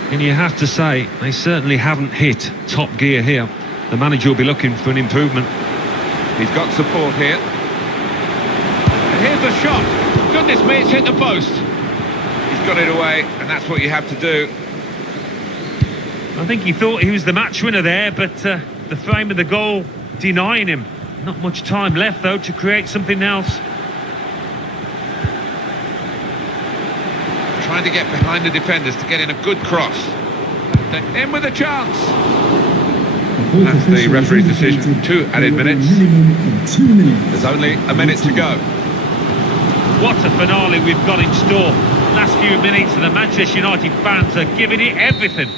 and you have to say they certainly haven't hit top gear here. The manager will be looking for an improvement. He's got support here. And here's the shot. Goodness me, it's hit the post. He's got it away, and that's what you have to do. I think he thought he was the match winner there, but the frame of the goal denying him. Not much time left, though, to create something else. Trying to get behind the defenders to get in a good cross. Then in with a chance. That's the referee's decision. 2 added minutes. There's only a minute to go. What a finale we've got in store. Last few minutes and the Manchester United fans are giving it everything.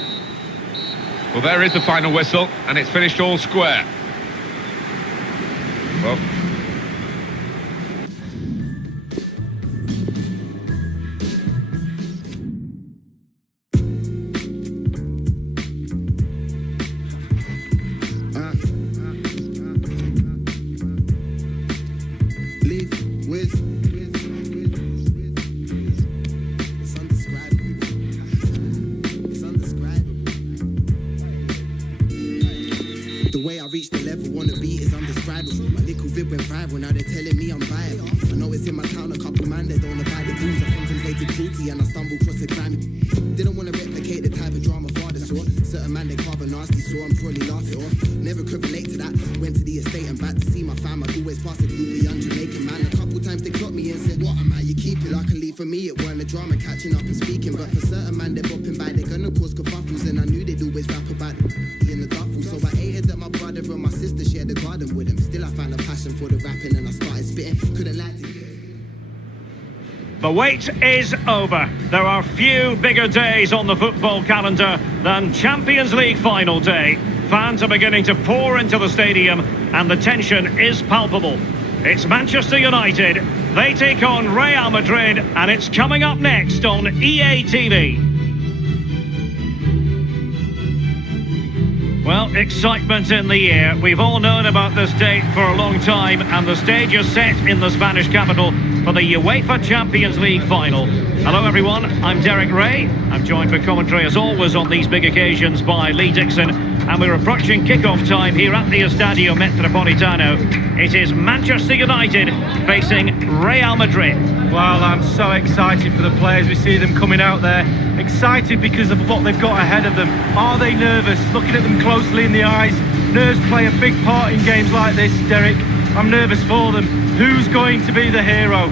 Well, there is the final whistle, and it's finished all square. Well, the way I reached the level, wanna be is undescribable. My little vid went viral, now they're telling me I'm viable. I know it's in my town, a couple man that don't abide the rules. I contemplated cruelty and I stumbled across a crime. Didn't wanna replicate the type of drama father saw. Certain man they carve a nasty saw, I'm probably laugh it off. Never could relate to that. Went to the estate and back to see my fam. I'd always pass a groupie, young Jamaican man. A couple times they clocked me and said, what am I? You keep it luckily for me, it weren't a drama catching up and speaking. But for certain man, they're bopping by, they're gonna cause kerfuffles. And I knew they'd always rap about the in the duffel. So I hated that my brother and my sister shared the garden with him. Still I found a passion for the rapping and I started spitting. Couldn't lie to you. The wait is over. There are few bigger days on the football calendar than Champions League final day. Fans are beginning to pour into the stadium and the tension is palpable. It's Manchester United. They take on Real Madrid and it's coming up next on EA TV. Well, excitement in the air. We've all known about this date for a long time, and the stage is set in the Spanish capital for the UEFA Champions League final. Hello everyone, I'm Derek Ray. I'm joined for commentary as always on these big occasions by Lee Dixon, and we're approaching kick-off time here at the Estadio Metropolitano. It is Manchester United facing Real Madrid. Well, I'm so excited for the players. We see them coming out there. Excited because of what they've got ahead of them. Are they nervous? Looking at them closely in the eyes. Nerves play a big part in games like this, Derek. I'm nervous for them. Who's going to be the hero?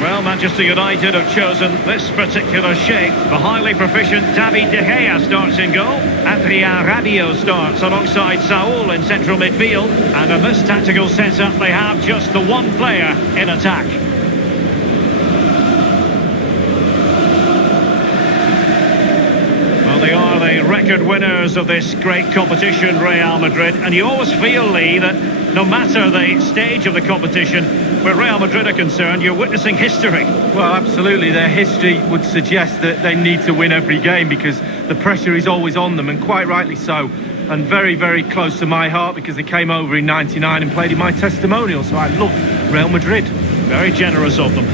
Well, Manchester United have chosen this particular shape. The highly proficient David De Gea starts in goal. Adrien Rabiot starts alongside Saul in central midfield. And in this tactical setup, they have just the one player in attack. Well, they are the record winners of this great competition, Real Madrid. And you always feel, Lee, that no matter the stage of the competition, where Real Madrid are concerned, you're witnessing history. Well, absolutely. Their history would suggest that they need to win every game because the pressure is always on them, and quite rightly so. And very, very close to my heart because they came over in '99 and played in my testimonial. So I love Real Madrid. Very generous of them.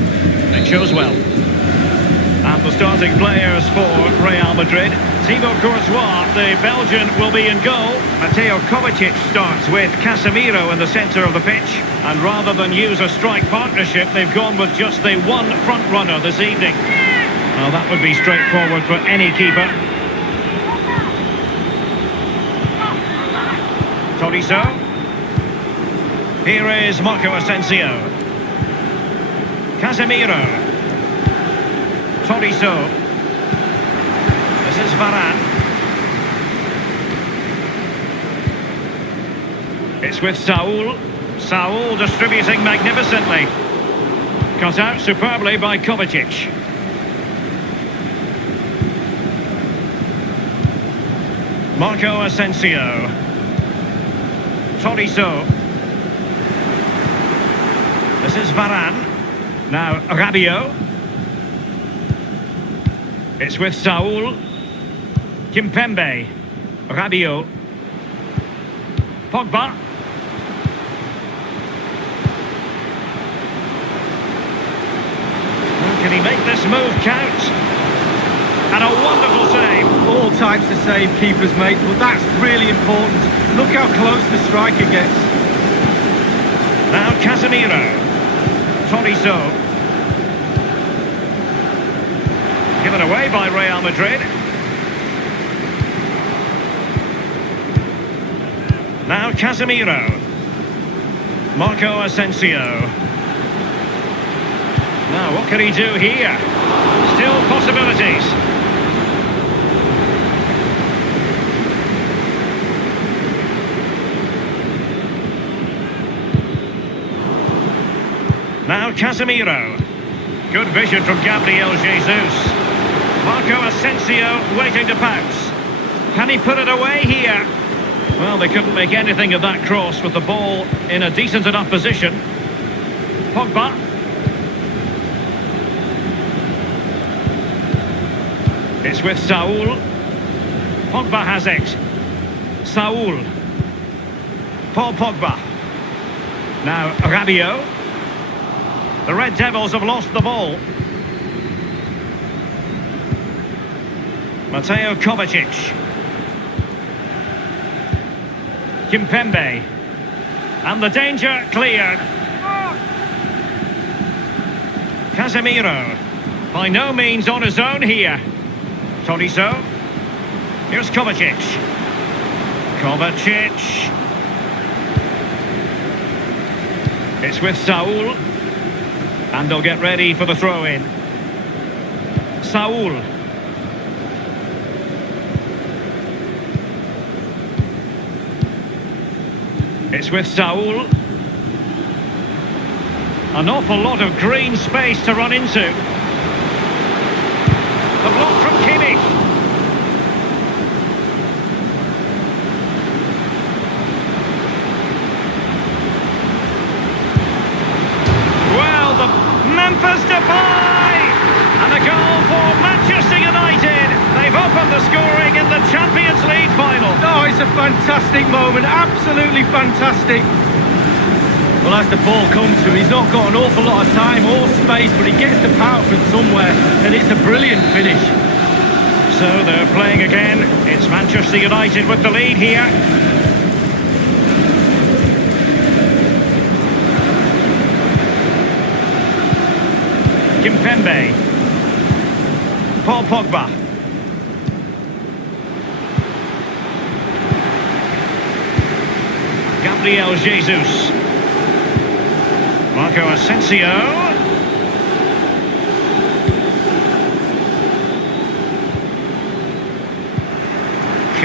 It shows well. And the starting players for Real Madrid. Thibaut Courtois, the Belgian, will be in goal. Mateo Kovacic starts with Casemiro in the centre of the pitch. And rather than use a strike partnership, they've gone with just the one front runner this evening. Well, that would be straightforward for any keeper. Tolisso. Here is Marco Asensio. Casemiro. Tolisso. This is Varane. It's with Saul. Saul distributing magnificently. Cut out superbly by Kovacic. Marco Asensio. Tolisso. This is Varane. Now Rabiot. It's with Saul. Kimpembe. Rabiot. Pogba. Can he make this move count? And a wonderful save. All types of save keepers make, but that's really important. Look how close the striker gets. Now Casemiro. Tolisso. Given away by Real Madrid. Now Casemiro. Marco Asensio. Now what can he do here? Still possibilities. Now Casemiro. Good vision from Gabriel Jesus. Marco Asensio waiting to pounce. Can he put it away here? Well, they couldn't make anything of that cross with the ball in a decent enough position. Pogba. It's with Saul. Pogba has it. Saul. Paul Pogba. Now Rabiot. The Red Devils have lost the ball. Mateo Kovacic. Kimpembe. And the danger cleared. Casemiro. By no means on his own here. Tolisso. Here's Kovacic. Kovacic. It's with Saul. And they'll get ready for the throw-in. Saul. It's with Saul. An awful lot of green space to run into. The block from Kimmich. Well, the Memphis Depay! And a goal for Manchester United. They've opened the scoring in the Champions League final. Oh, it's a fantastic moment, absolutely fantastic. Well, as the ball comes to him, he's not got an awful lot of time or space, but he gets the power from somewhere, and it's a brilliant finish. So they're playing again. It's Manchester United with the lead here. Kimpembe. Paul Pogba. Gabriel Jesus. Marco Asensio.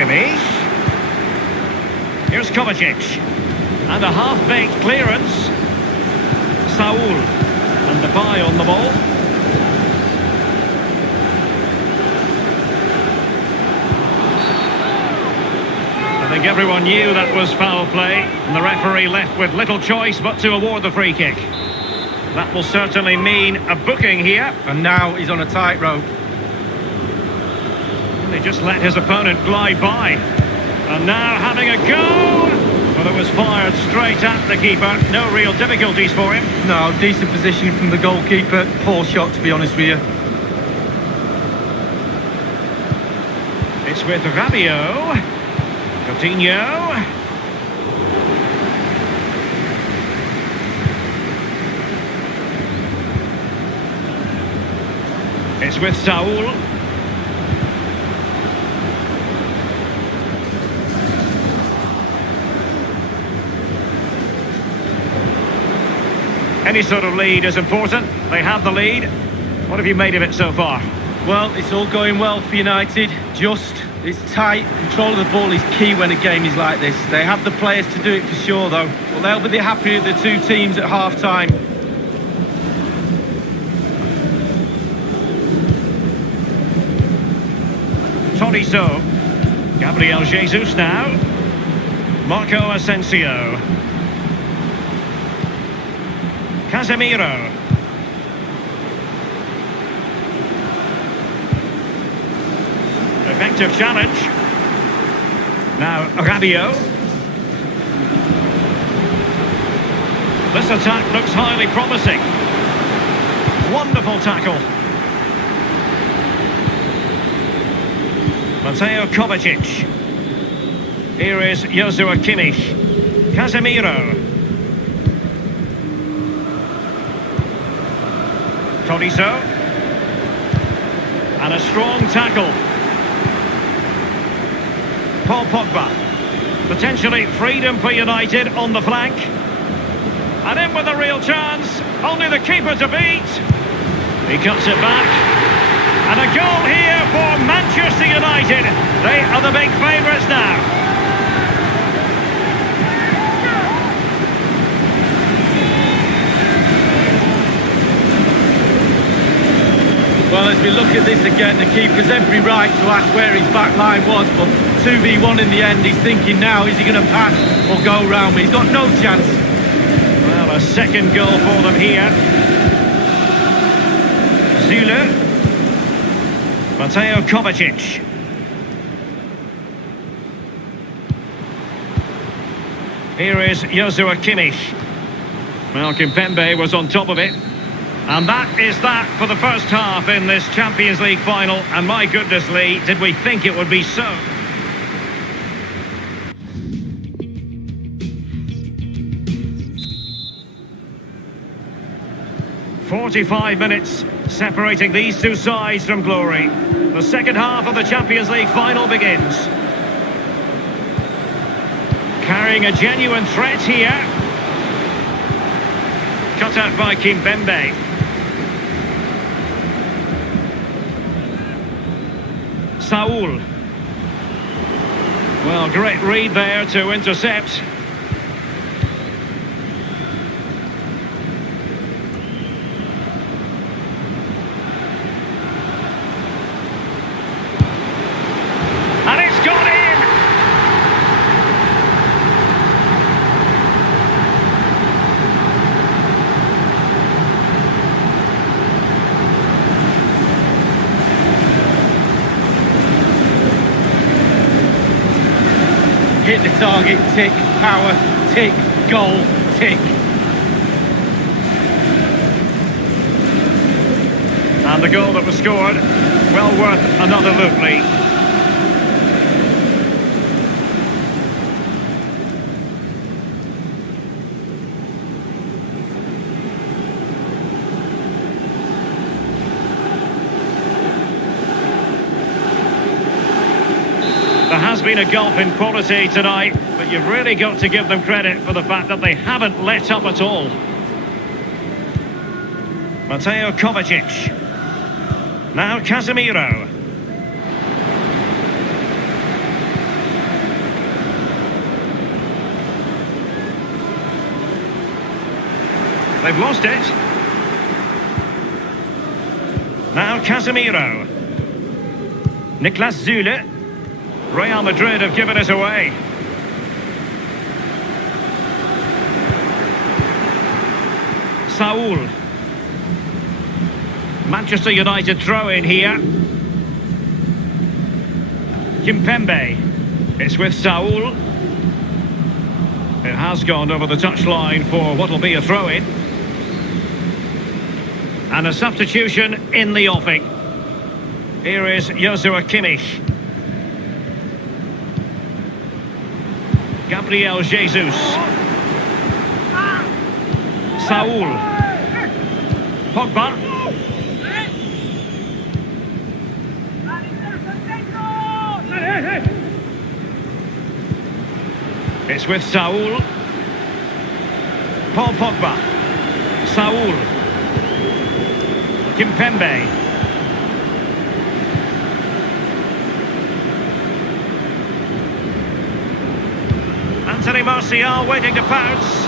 Kimmich. Here's Kovacic. And a half-baked clearance. Saul. And Depay on the ball. I think everyone knew that was foul play, and the referee left with little choice but to award the free kick. That will certainly mean a booking here. And now he's on a tightrope. He just let his opponent glide by. And now having a go! Well, it was fired straight at the keeper. No real difficulties for him. No, decent positioning from the goalkeeper. Poor shot, to be honest with you. It's with Rabiot. Coutinho. It's with Saul. Any sort of lead is important. They have the lead. What have you made of it so far? Well, it's all going well for United. It's tight. Control of the ball is key when a game is like this. They have the players to do it for sure, though. Well, they'll be happy with the two teams at half-time. Tolisso. Gabriel Jesus now. Marco Asensio. Casemiro. Effective challenge. Now Rabiot. This attack looks highly promising. Wonderful tackle. Mateo Kovacic. Here is Joshua Kimmich. Casemiro. Tolisso. And a strong tackle. Paul Pogba. Potentially freedom for United on the flank. And in with a real chance. Only the keeper to beat. He cuts it back. And a goal here for Manchester United. They are the big favourites now. Well, as we look at this again, the keeper's every right to ask where his back line was, but 2v1 in the end. He's thinking now, is he going to pass or go round me? He's got no chance. Well, a second goal for them here. Zule. Mateo Kovacic. Here is Joshua Kimmich. Well, Kimpembe was on top of it. And that is that for the first half in this Champions League final. And my goodness, Lee, did we think it would be so? "45 minutes separating these two sides from glory. The second half of the Champions League final begins. Carrying a genuine threat here. Cut out by Kimpembe. Saul. Well, great read there to intercept. And it's gone in! Hit the target, tick, power, tick, goal, tick. And the goal that was scored, well worth another look, Lee. There has been a gulf in quality tonight, but you've really got to give them credit for the fact that they haven't let up at all. Mateo Kovacic. Now Casemiro. They've lost it. Now Casemiro. Niklas Süle. Real Madrid have given it away. Saul. Manchester United throw in here. Kimpembe. It's with Saul. It has gone over the touchline for what will be a throw-in. And a substitution in the offing. Here is Joshua Kimmich. Gabriel Jesus. Saul. Pogba. It's with Saul. Paul Pogba. Saul. Kimpembe. Anthony Martial waiting to pounce.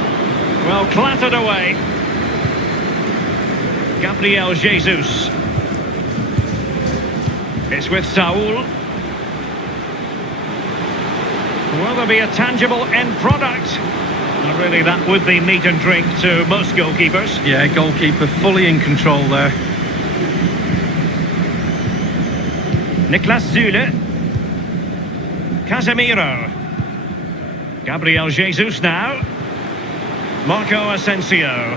Well, clattered away. Gabriel Jesus. It's with Saul. Will there be a tangible end product? Well, really, that would be meat and drink to most goalkeepers. Yeah, goalkeeper fully in control there. Niklas Süle. Casemiro. Gabriel Jesus now. Marco Asensio.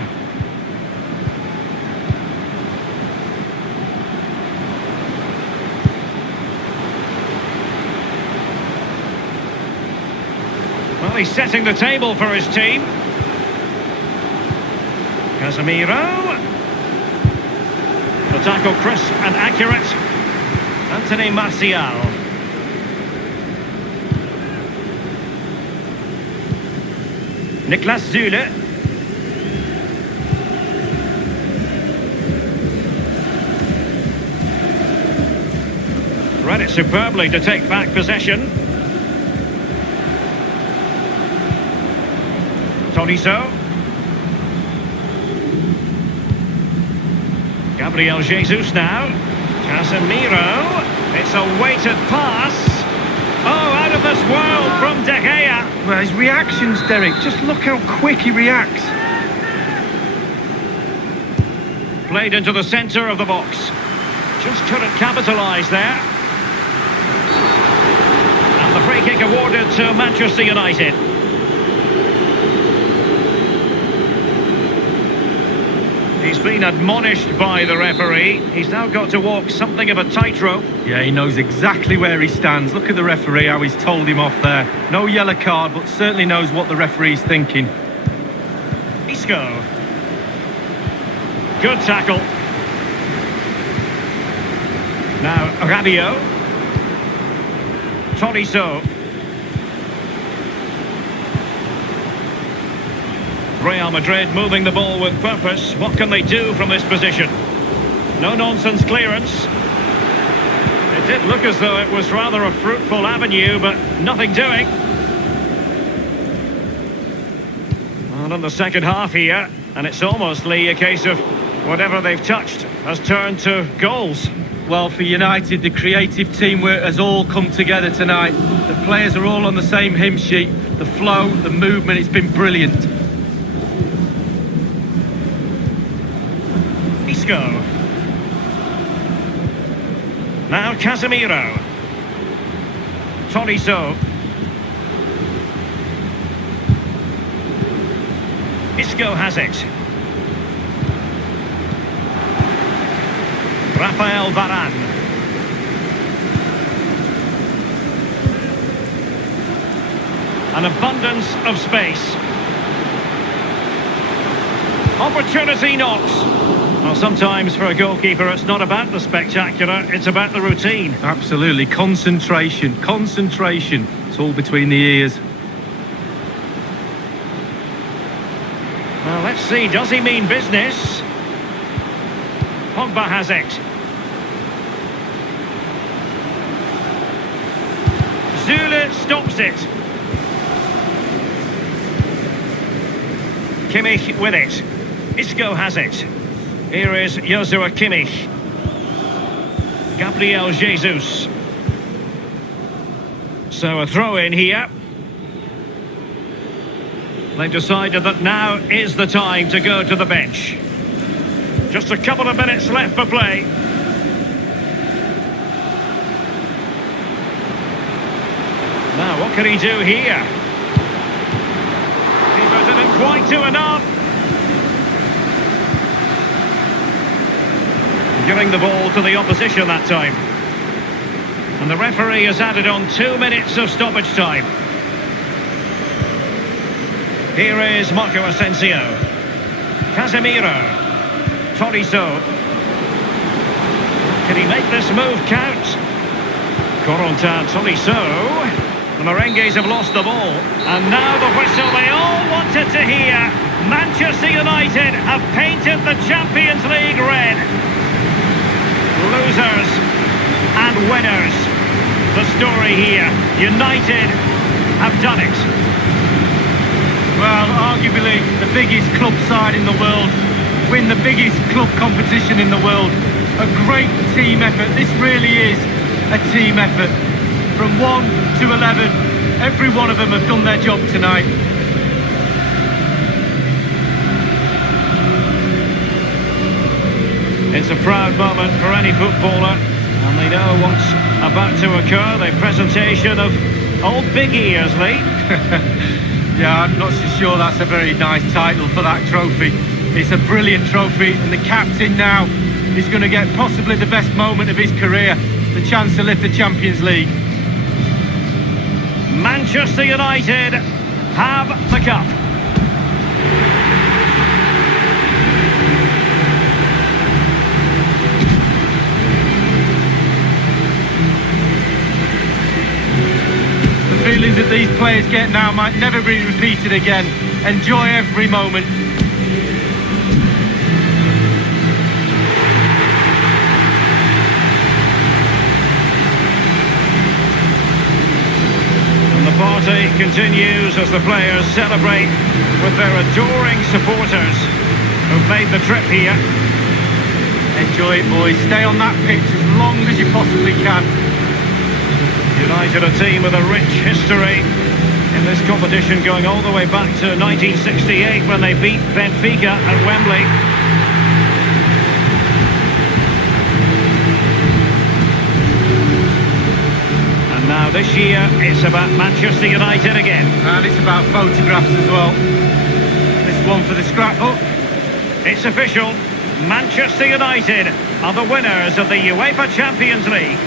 Well, he's setting the table for his team. Casemiro. The tackle crisp and accurate. Anthony Martial. Niklas Süle. Read it superbly to take back possession. Tolisso. Gabriel Jesus now. Casemiro. It's a weighted pass. Oh, out of this world from De Gea. Well, his reactions, Derek, just look how quick he reacts. Played into the centre of the box. Just couldn't capitalise there. And the free kick awarded to Manchester United. He's been admonished by the referee. He's now got to walk something of a tightrope. Yeah, he knows exactly where he stands. Look at the referee, how he's told him off there. No yellow card, but certainly knows what the referee's thinking. Isco. Good tackle. Now Rabiot. Tolisso. Real Madrid moving the ball with purpose. What can they do from this position? No nonsense clearance. It did look as though it was rather a fruitful avenue, but nothing doing. Well, in the second half here, and it's almost, Lee, a case of whatever they've touched has turned to goals. Well, for United, the creative teamwork has all come together tonight. The players are all on the same hymn sheet. The flow, the movement, it's been brilliant. Isco. Now Casemiro. Tolisso. Isco has it. Rafael Varane. An abundance of space. Opportunity knocks. Well, sometimes for a goalkeeper it's not about the spectacular, it's about the routine. Absolutely, concentration, concentration. It's all between the ears. Well, let's see, does he mean business? Pogba has it. Süle stops it. Kimmich with it. Isco has it. Here is Joshua Kimmich. Gabriel Jesus. So a throw in here. They've decided that now is the time to go to the bench. Just a couple of minutes left for play. Now, what can he do here? He didn't quite do enough. Giving the ball to the opposition that time. And the referee has added on 2 minutes of stoppage time. Here is Marco Asensio. Casemiro. Toriso. Can he make this move count? Corentin Tolisso. The Merengues have lost the ball. And now the whistle they all wanted to hear. Manchester United have painted the Champions League red. Losers and winners. The story here. United have done it. Well, arguably the biggest club side in the world, win the biggest club competition in the world. A great team effort. This really is a team effort. From 1 to 11, every one of them have done their job tonight. It's a proud moment for any footballer, and they know what's about to occur. The presentation of Old Big Ears, Lee. Yeah, I'm not so sure that's a very nice title for that trophy. It's a brilliant trophy, and the captain now is going to get possibly the best moment of his career, the chance to lift the Champions League. Manchester United have the cup. The feelings that these players get now might never be repeated again. Enjoy every moment. And the party continues as the players celebrate with their adoring supporters who've made the trip here. Enjoy it, boys. Stay on that pitch as long as you possibly can. United, a team with a rich history in this competition, going all the way back to 1968 when they beat Benfica at Wembley. And now this year, it's about Manchester United again. And it's about photographs as well. This one for the scrapbook. It's official. Manchester United are the winners of the UEFA Champions League.